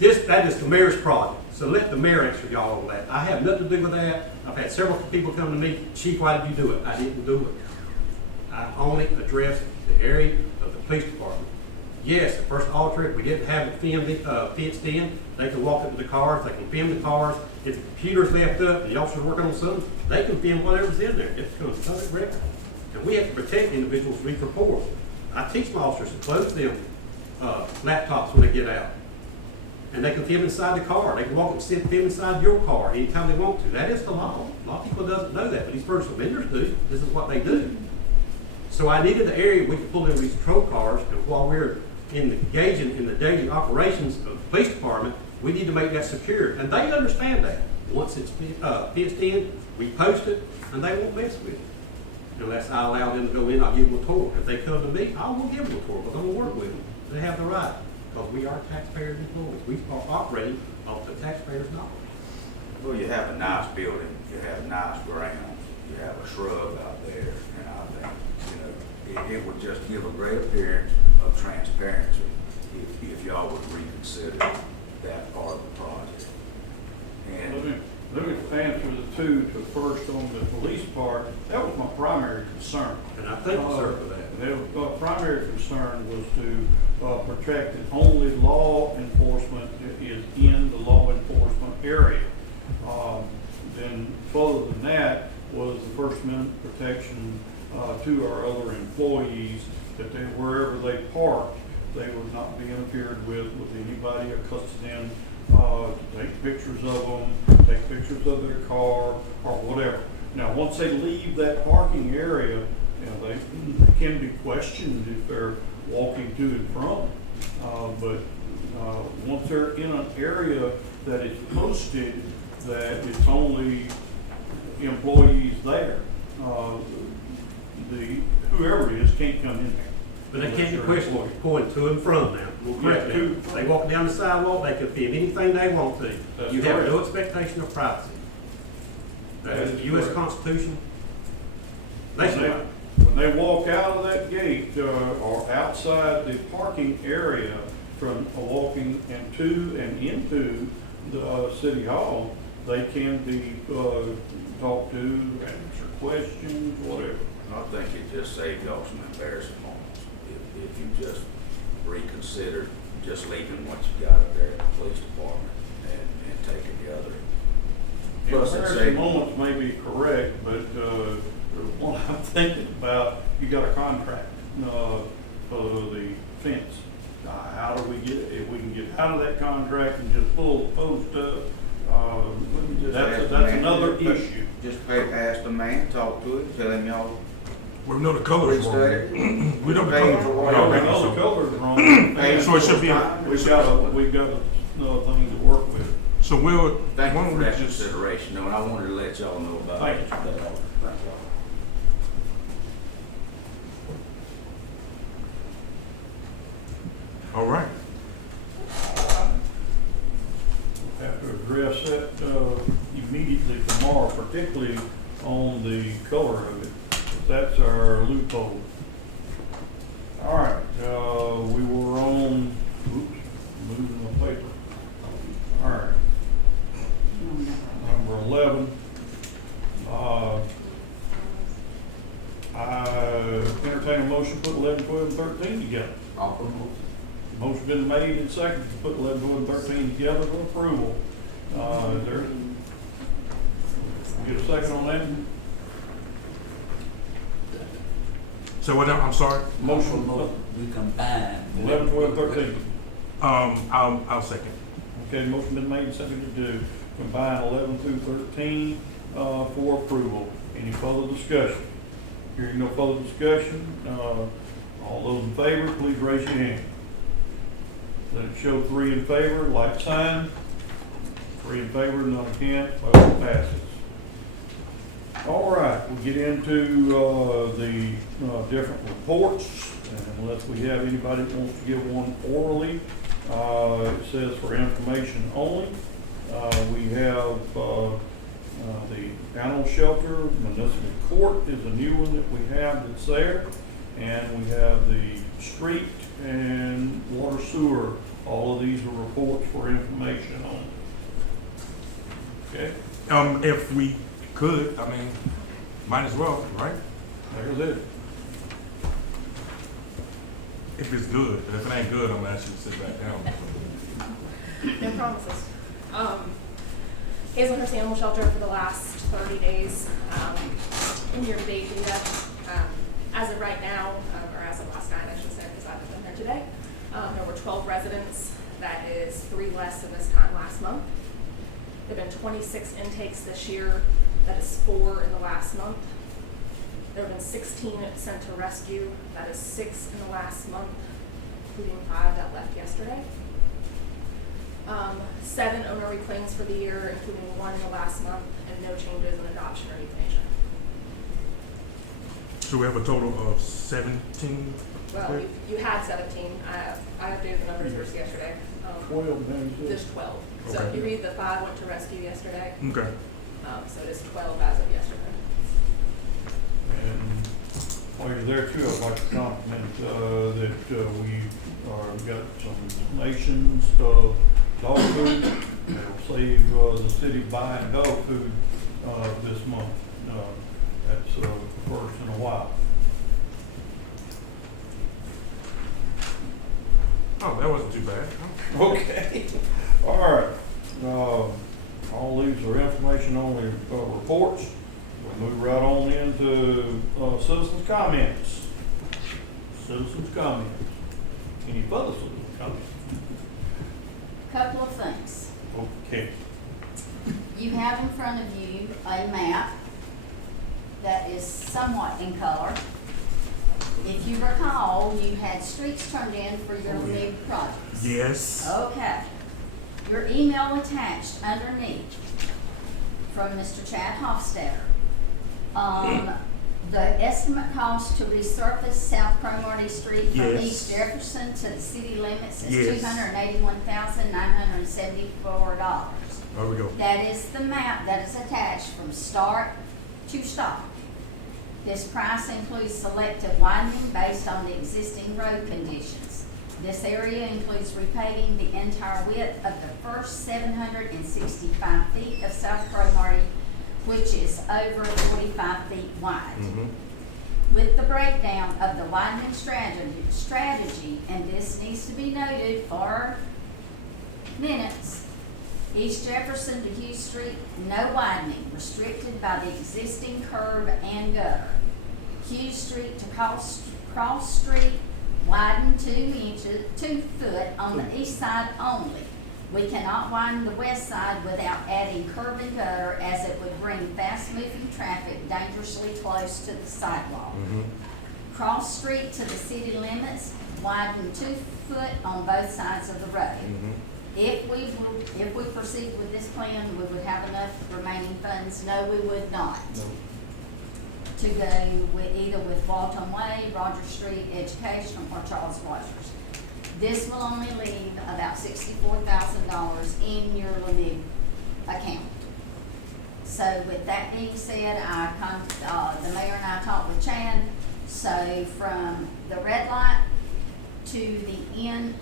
That is the mayor's project. So let the mayor answer y'all on that. I have nothing to do with that. I've had several people come to me, Chief, why did you do it? I didn't do it. I only addressed the area of the police department. Yes, the first altar, if we didn't have it fenced in, they can walk into the cars, they can film the cars. If the computer's left up and the officer's working on something, they can film whatever's in there. It becomes public record. And we have to protect individuals from these reports. I teach my officers to close them laptops when they get out. And they can film inside the car. They can walk and sit and film inside your car anytime they want to. That is the law. A lot of people doesn't know that, but these first offenders do. This is what they do. So I needed the area we could pull in these patrol cars, and while we're engaging in the daily operations of the police department, we need to make that secure. And they understand that. Once it's fenced in, we post it, and they won't mess with it. Unless I allow them to go in, I'll give them a tour. If they come to me, I will give them a tour, but I'm going to work with them. They have the right, because we are taxpayers' employees. We are operating off the taxpayers' dollars. Well, you have a nice building, you have nice grounds, you have a shrub out there, and I think, you know, it would just give a great appearance of transparency if y'all would reconsider that part of the project. And Let me answer the two to first on the police part. That was my primary concern. And I thank you, sir, for that. The primary concern was to protect that only law enforcement is in the law enforcement area. Then further than that was the First Amendment protection to our other employees, that they, wherever they parked, they would not be interfered with anybody accosting them to take pictures of them, take pictures of their car, or whatever. Now, once they leave that parking area, you know, they can be questioned if they're walking to and from. But once they're in an area that is posted that it's only employees there, whoever it is can't come in there. But they can't be questioned going to and from now. We'll correct them. They walk down the sidewalk, they can film anything they want to. That's You have correct. no expectation of privacy. That is the U.S. correct. Constitution. When Nationwide. they walk out of that gate or outside the parking area from walking into and into the city hall, they can be talked to, answer questions, whatever. I think it just saved y'all some embarrassing moments if you just reconsider just leaving what you got up there at the police department and taking the other. Plus, it Embarrassing saved. moments may be correct, but the one I'm thinking about, you got a contract for the fence. How do we get, if we can get out of that contract and just pull the post up, that's another issue. Just ask the man, talk to him, tell him y'all. We know the colors wrong. Restudy. We know the Pay colors for wrong. what Well, we y'all know So- the color's wrong. So it should be, We've got another thing to work with. so we'll, Thank why you don't for we that just, consideration, though, and I wanted to let y'all know about Thank that. you. Thank y'all. all right. Have to address that immediately tomorrow, particularly on the color of it. That's our loophole. All right, we were on, moving my paper. All right, number 11. I entertain a motion to put 11, 12, and 13 together. Motion been made and seconded to put 11, 12, and 13 together for approval. Is there, get a second on that? So what, I'm sorry, Motion, We combine. 11, 12, 13. I'll second. Okay, motion been made and seconded to combine 11 through 13 for approval. Any further discussion? Hearing no further discussion, all those in favor, please raise your hand. let it show 3 in favor, like sign. 3 in favor, none against, motion passes. All right, we'll get into the different reports, and unless we have anybody that wants to give one orally, it says for information only. We have the animal shelter, municipal court is a new one that we have that's there, and we have the street and water sewer. All of these are reports for information only. Okay, If we could, I mean, might as well, right? there's it. If it's good, but if it ain't good, I'm gonna ask you to sit back down. No promises. Hazelhurst Animal Shelter for the last 30 days, in year-to-date data, as of right now, or as of last night, I should say, because I haven't been here today, there were 12 residents. That is 3 less than this time last month. There have been 26 intakes this year. That is 4 in the last month. There have been 16 sent to rescue. That is 6 in the last month, including 5 that left yesterday. 7 owner reclaims for the year, including 1 in the last month, and no changes in adoption or euthanasia. So we have a total of 17? Well, you had 17. I updated the numbers versus yesterday. 12 names. There's 12. So Okay. if you read the 5 went to rescue yesterday, Okay. so it is 12 as of yesterday. And while you're there too, I'd like to compliment that we got some donations of dog food. That'll save the city buying dog food this month. That's the first in a while. Oh, that wasn't too bad. Okay, all right. All these are information only reports. We'll move right on into citizens' comments. Citizens' comments. Any further citizens' comments? Couple of things. Okay. You have in front of you a map that is somewhat in color. If you recall, you had streets turned in for your new projects. Yes. Okay. Your email attached underneath from Mr. Chad Hofstadter. The estimate cost to resurface South Cromartie Street from Yes. East Jefferson to the city limits is Yes. $281,974. There we go. That is the map that is attached from start to stop. This price includes selective widening based on the existing road conditions. This area includes repaving the entire width of the first 765 feet of South Cromartie, which is over 45 feet wide. With the breakdown of the widening strategy, and this needs to be noted for minutes, East Jefferson to Hughes Street, no widening, restricted by the existing curb and gutter. Hughes Street to Cross Street, widened 2 foot on the east side only. We cannot widen the west side without adding curb and gutter, as it would bring fast-moving traffic dangerously close to the sidewalk. Cross Street to the city limits, widened 2 foot on both sides of the road. If we proceed with this plan, we would have enough remaining funds. No, we would not. To go with either with Walton Way, Roger Street, Educational, or Charles Rogers. This will only leave about $64,000 in your Lemieux account. So with that being said, the mayor and I talked with Chad. So from the red light to the end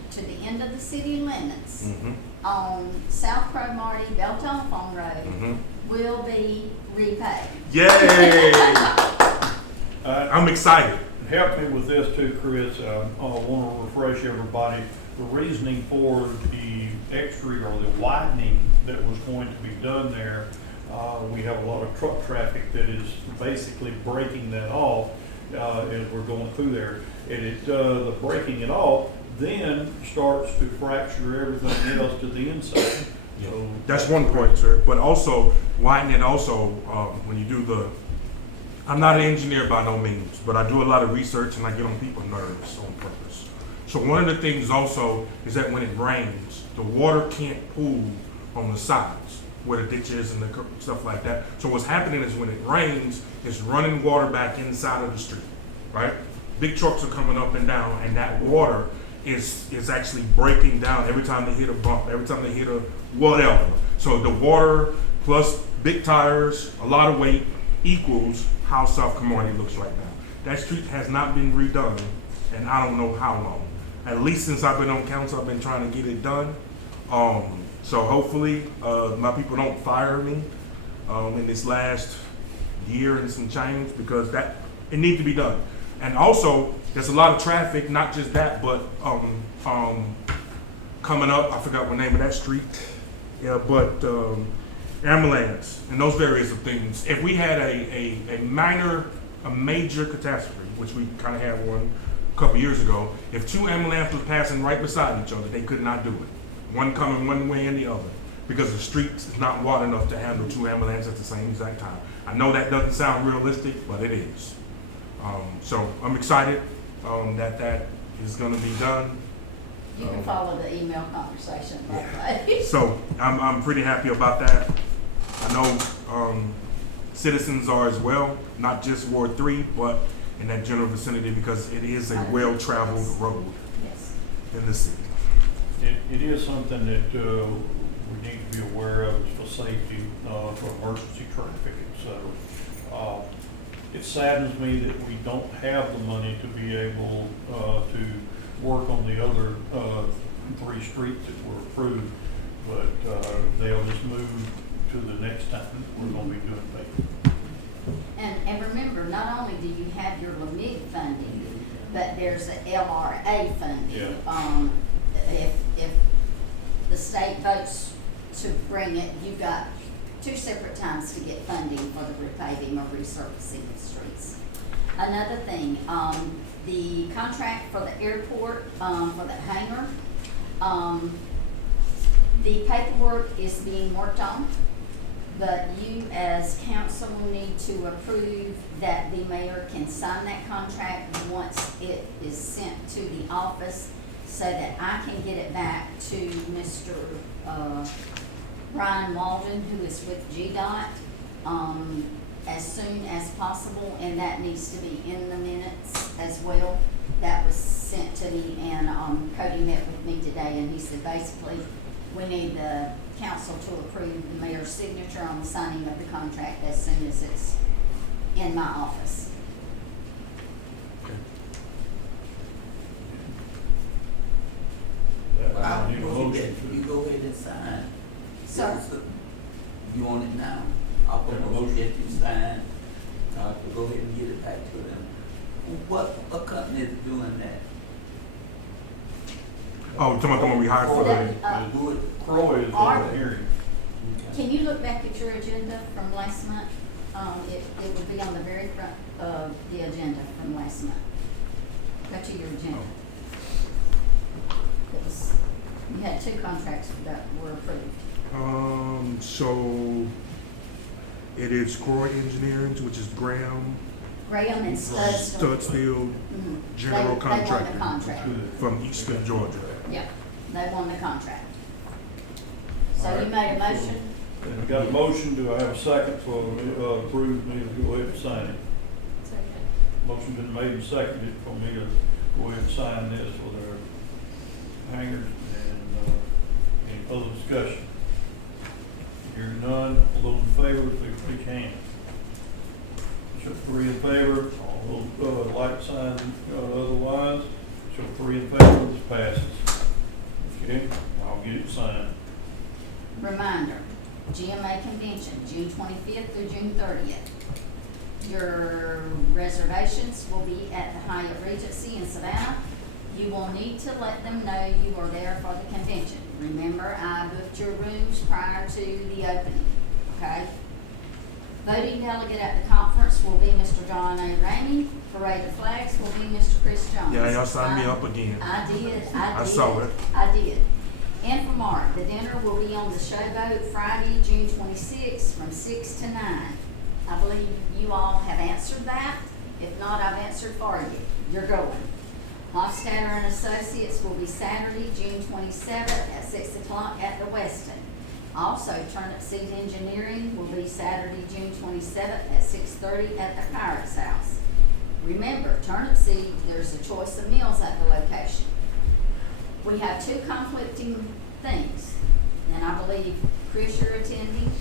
of the city limits on South Cromartie, Bell Telephone Road will be repaid. Yay! I'm excited. Help me with this too, Chris. I want to refresh everybody. The reasoning for the extra or the widening that was going to be done there, we have a lot of truck traffic that is basically breaking that off as we're going through there. And the breaking it off then starts to fracture everything else to the inside. So That's one point, sir. But also, widening also, when you do I'm not an engineer by no means, but I do a lot of research and I get on people's nerves on purpose. So one of the things also is that when it rains, the water can't pool on the sides where the ditch is and the stuff like that. So what's happening is when it rains, it's running water back inside of the street, right? Big trucks are coming up and down, and that water is actually breaking down every time they hit a bump, every time they hit a whatever. So the water plus big tires, a lot of weight equals how South Comornia looks right now. That street has not been redone, and I don't know how long. At least since I've been on council, I've been trying to get it done. So hopefully, my people don't fire me in this last year and some change, because it needs to be done. And also, there's a lot of traffic, not just that, but coming up, I forgot what name of that street. Yeah, but ambulance and those various of things. If we had a major catastrophe, which we kind of had one a couple years ago, if two ambulances were passing right beside each other, they could not do it. One coming one way and the other, because the street is not wide enough to handle two ambulances at the same exact time. I know that doesn't sound realistic, but it is. So I'm excited that is going to be done. You can follow the email conversation that way. So I'm pretty happy about that. I know citizens are as well, not just Ward 3, but in that general vicinity, because it is a well-traveled road Yes. in the city. It is something that we need to be aware of for safety, for emergency traffic, etc. It saddens me that we don't have the money to be able to work on the other 3 streets that were approved, but they'll just move to the next time we're going to be doing that. And remember, not only do you have your LMIG funding, but there's the LRA funding. Yeah. If the state votes to bring it, you've got 2 separate times to get funding for the repaving or resurfacing of streets. Another thing, the contract for the airport, for the hangar, the paperwork is being worked on, but you as council need to approve that the mayor can sign that contract once it is sent to the office, so that I can get it back to Mr. Ryan Walden, who is with GDOT, as soon as possible, and that needs to be in the minutes as well. That was sent to me, and Cody met with me today, and he said basically we need the council to approve the mayor's signature on the signing of the contract as soon as it's in my office. Well, I need a motion you go ahead and sign. Sir? You want it now? I'll put a motion that you sign, to go ahead and get it back to them. What company is doing that? Oh, talking about the one we hired for the Wood. Croy is Are- in the hearing. Can you look back at your agenda from last month? It would be on the very front of the agenda from last month. Go to your agenda. It was, you had 2 contracts that were approved. So it is Croy Engineering, which is Graham Graham and Studstill. Studstill Mhm. General They won Contractor the contract. from Eastern Georgia. Yeah, they won the contract. So you Alright. made a motion? And we got a motion, do I have a second for approve me to go ahead and sign it? Second. Motion been made and seconded for me to go ahead and sign this for their hangers, and any other discussion? Hearing none, all those in favor, please raise your hand. Show 3 in favor, all those like sign otherwise, show 3 in favor, this passes. Okay, I'll get it signed. Reminder, GMA convention, June 25th through June 30th. Your reservations will be at the Hyatt Regency in Savannah. You will need to let them know you are there for the convention. Remember, I booked your rooms prior to the opening, okay? Voting delegate at the conference will be Mr. John A. Ramey. Parade of flags will be Mr. Chris Jones. Yeah, y'all signed me up again. I did. I saw it. I did. And for Mark, the dinner will be on the Showboat Friday, June 26th from 6 to 9. I believe you all have answered that. If not, I've answered for you. You're going. Hofstadter and Associates will be Saturday, June 27th at 6 o'clock at the Westin. Also, Turnip Seed Engineering will be Saturday, June 27th at 6:30 at the Pirates House. Remember, Turnip Seed, there's a choice of meals at the location. We have two conflicting things, and I believe Chris, you're attending,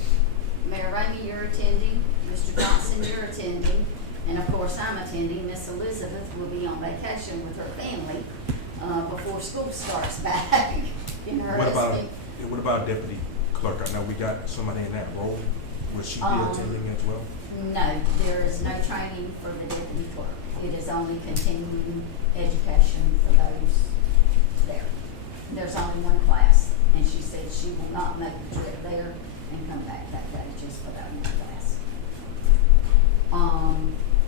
Mayor Ramey, you're attending, Mr. Johnson, you're attending, and of course, I'm attending. Miss Elizabeth will be on vacation with her family before school starts back in her husband. What about deputy clerk? I know we got somebody in that role. Will she be attending as well? No, there is no training for the deputy clerk. It is only continuing education for those there. There's only one class, and she said she will not make the trip there and come back that day just for that one class.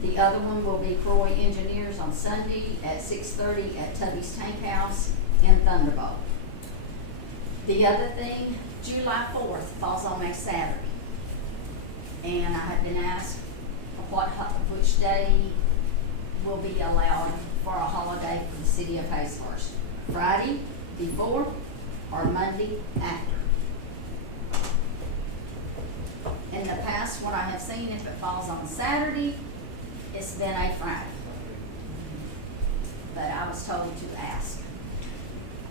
The other one will be Croy Engineers on Sunday at 6:30 at Tubby's Tank House in Thunderbolt. The other thing, July 4th falls on a Saturday. And I have been asked which day will be allowed for a holiday for the city of Hazlehurst. Friday before or Monday after. In the past, what I have seen, if it falls on Saturday, it's been a Friday. But I was told to ask.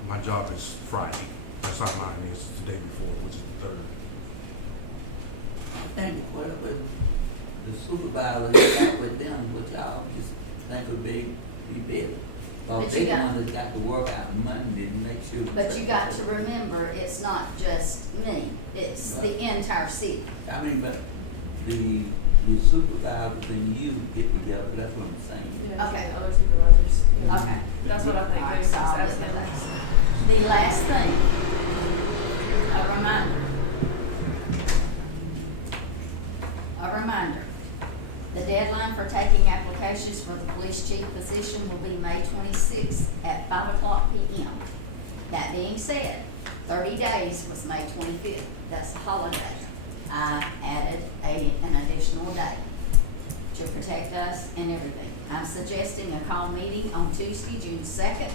My job is Friday. That's how mine is the day before, which is the 3rd. I think whatever the supervisor got with them, which y'all just think would be better. But They you the got- one that got to work out Monday and make sure. But you got to remember, it's not just me, it's the entire city. I mean, but the supervisors and you get together, that's what I'm saying. Okay. Other supervisors. Okay. That's what I think. Alright, They so I'll just get ask the them. last. The last thing, a reminder. A reminder, the deadline for taking applications for the police chief position will be May 26th at 5 o'clock p.m. That being said, 30 days was May 25th, that's a holiday. I added an additional day to protect us and everything. I'm suggesting a call meeting on Tuesday, June 2nd,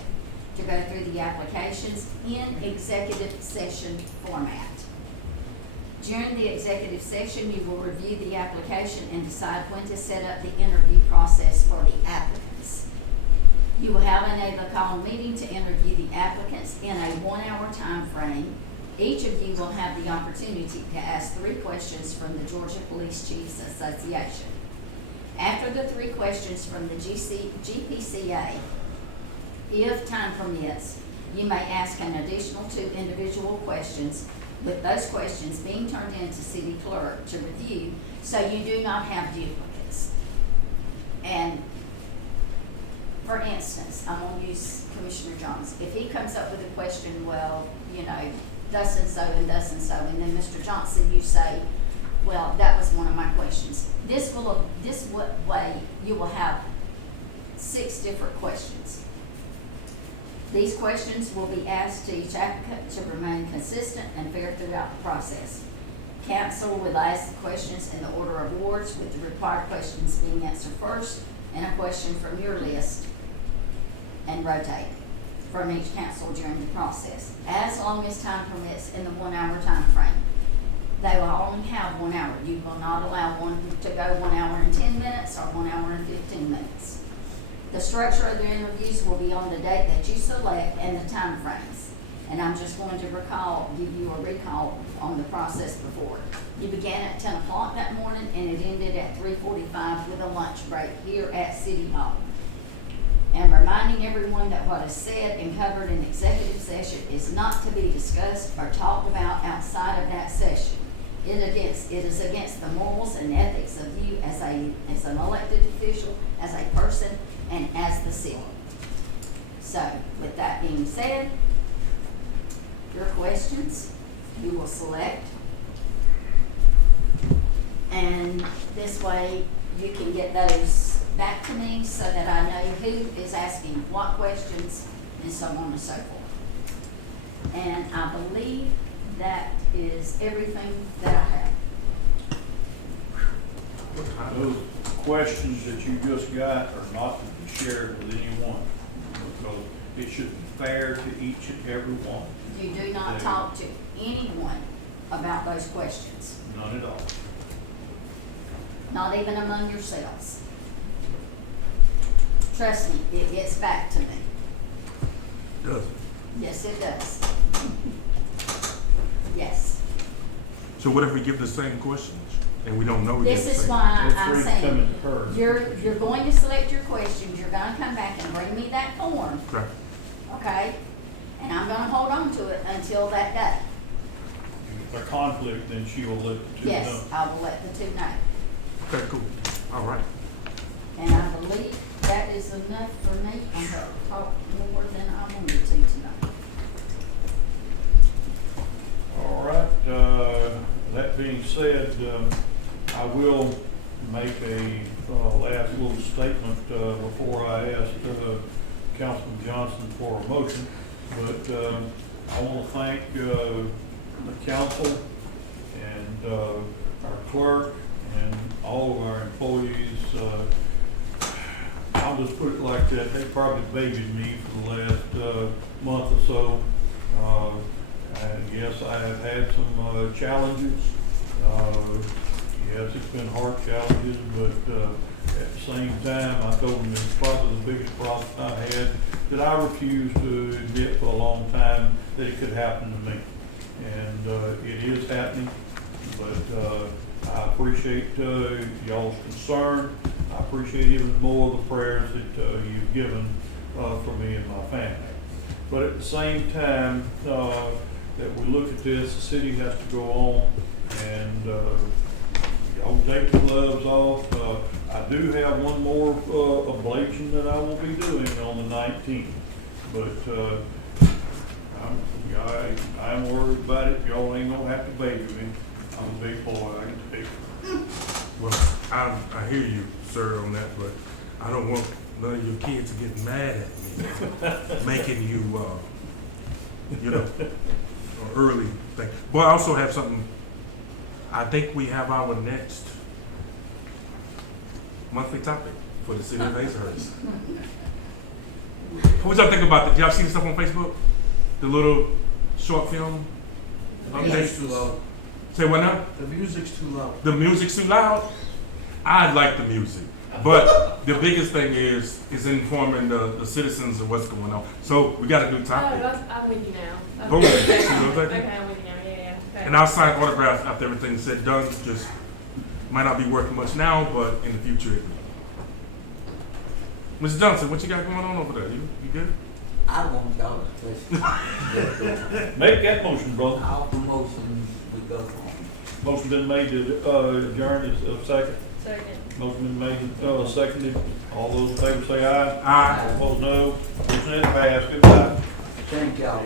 to go through the applications in executive session format. During the executive session, you will review the application and decide when to set up the interview process for the applicants. You will have another call meeting to interview the applicants in a 1-hour time frame. Each of you will have the opportunity to ask 3 questions from the Georgia Police Chiefs Association. After the 3 questions from the GPCA, if time permits, you may ask an additional 2 individual questions, with those questions being turned in to city clerk to review, so you do not have duplicates. And for instance, I'm gonna use Commissioner Jones. If he comes up with a question, well, you know, thus and so and thus and so, and then Mr. Johnson, you say, well, that was one of my questions. This way, you will have 6 different questions. These questions will be asked to each applicant to remain consistent and fair throughout the process. Council will ask the questions in the order of awards, with the required questions being answered first, and a question from your list, and rotate from each council during the process, as long as time permits in the 1-hour time frame. They will only have 1 hour. You will not allow one to go 1 hour and 10 minutes or 1 hour and 15 minutes. The structure of the interviews will be on the date that you select and the time frames. And I'm just going to give you a recall on the process before. You began at 10 o'clock that morning and it ended at 3:45 with a lunch break here at City Hall. And reminding everyone that what is said and covered in executive session is not to be discussed or talked about outside of that session. It is against the morals and ethics of you as an elected official, as a person, and as the city. So, with that being said, your questions, you will select. And this way, you can get those back to me so that I know who is asking what questions and so on and so forth. And I believe that is everything that I have. Those questions that you just got are not to be shared with anyone. because it should be fair to each and every one. You do not talk to anyone about those questions, None at all. not even among yourselves. Trust me, it gets back to me. Does it? Yes, it does. Yes. So what if we give the same questions and we don't know we give This the is same? why It's I'm really saying, coming to her. you're going to select your questions, you're gonna come back and bring me that form, Okay. okay? And I'm gonna hold on to it until that day. If there's a conflict, then she will let the two know. Yes, I will let the two know. Okay, cool. All right. And I believe that is enough for me. I'm gonna talk more than I wanted to tonight. All right, that being said, I will make a last little statement before I ask Councilman Johnson for a motion. But I want to thank the council and our clerk and all of our employees. I'll just put it like that, they probably babied me for the last month or so. And yes, I have had some challenges. Yes, it's been hard challenges, but at the same time, I told them it's probably the biggest problem I had that I refused to admit for a long time that it could happen to me. And it is happening, but I appreciate y'all's concern. I appreciate even more the prayers that you've given for me and my family. But at the same time, that we look at this, the city has to go on, and y'all take the gloves off. I do have one more ablation that I will be doing on the 19th, but I'm worried about it. Y'all ain't gonna have to baby me. I'm a big boy, I can take it. Well, I hear you, sir, on that, but I don't want none of your kids to get mad at me, making you, you know, early thing. But I also have something. I think we have our next monthly topic for the city of Hazlehurst. What y'all think about that? Y'all see the stuff on Facebook? The little short film? The music's too loud. Say what now? The music's too loud. The music's too loud? I like the music. But the biggest thing is informing the citizens of what's going on. So we got a new No, topic. I'm with you now. Boom. Okay, See what I'm saying? okay, I'm with you now, yeah. Okay. And I'll sign autographs after everything's said done. Just might not be worth much now, but in the future it will. Mr. Johnson, what you got going on over there? You good? I want y'all to push. Make that motion, brother. Our promotion, we go on. Motion been made to adjourn, is a second. Second. Motion been made, seconded. All those in favor say aye. Aye. Opposed, no. Motion is passed. Goodbye. Thank y'all.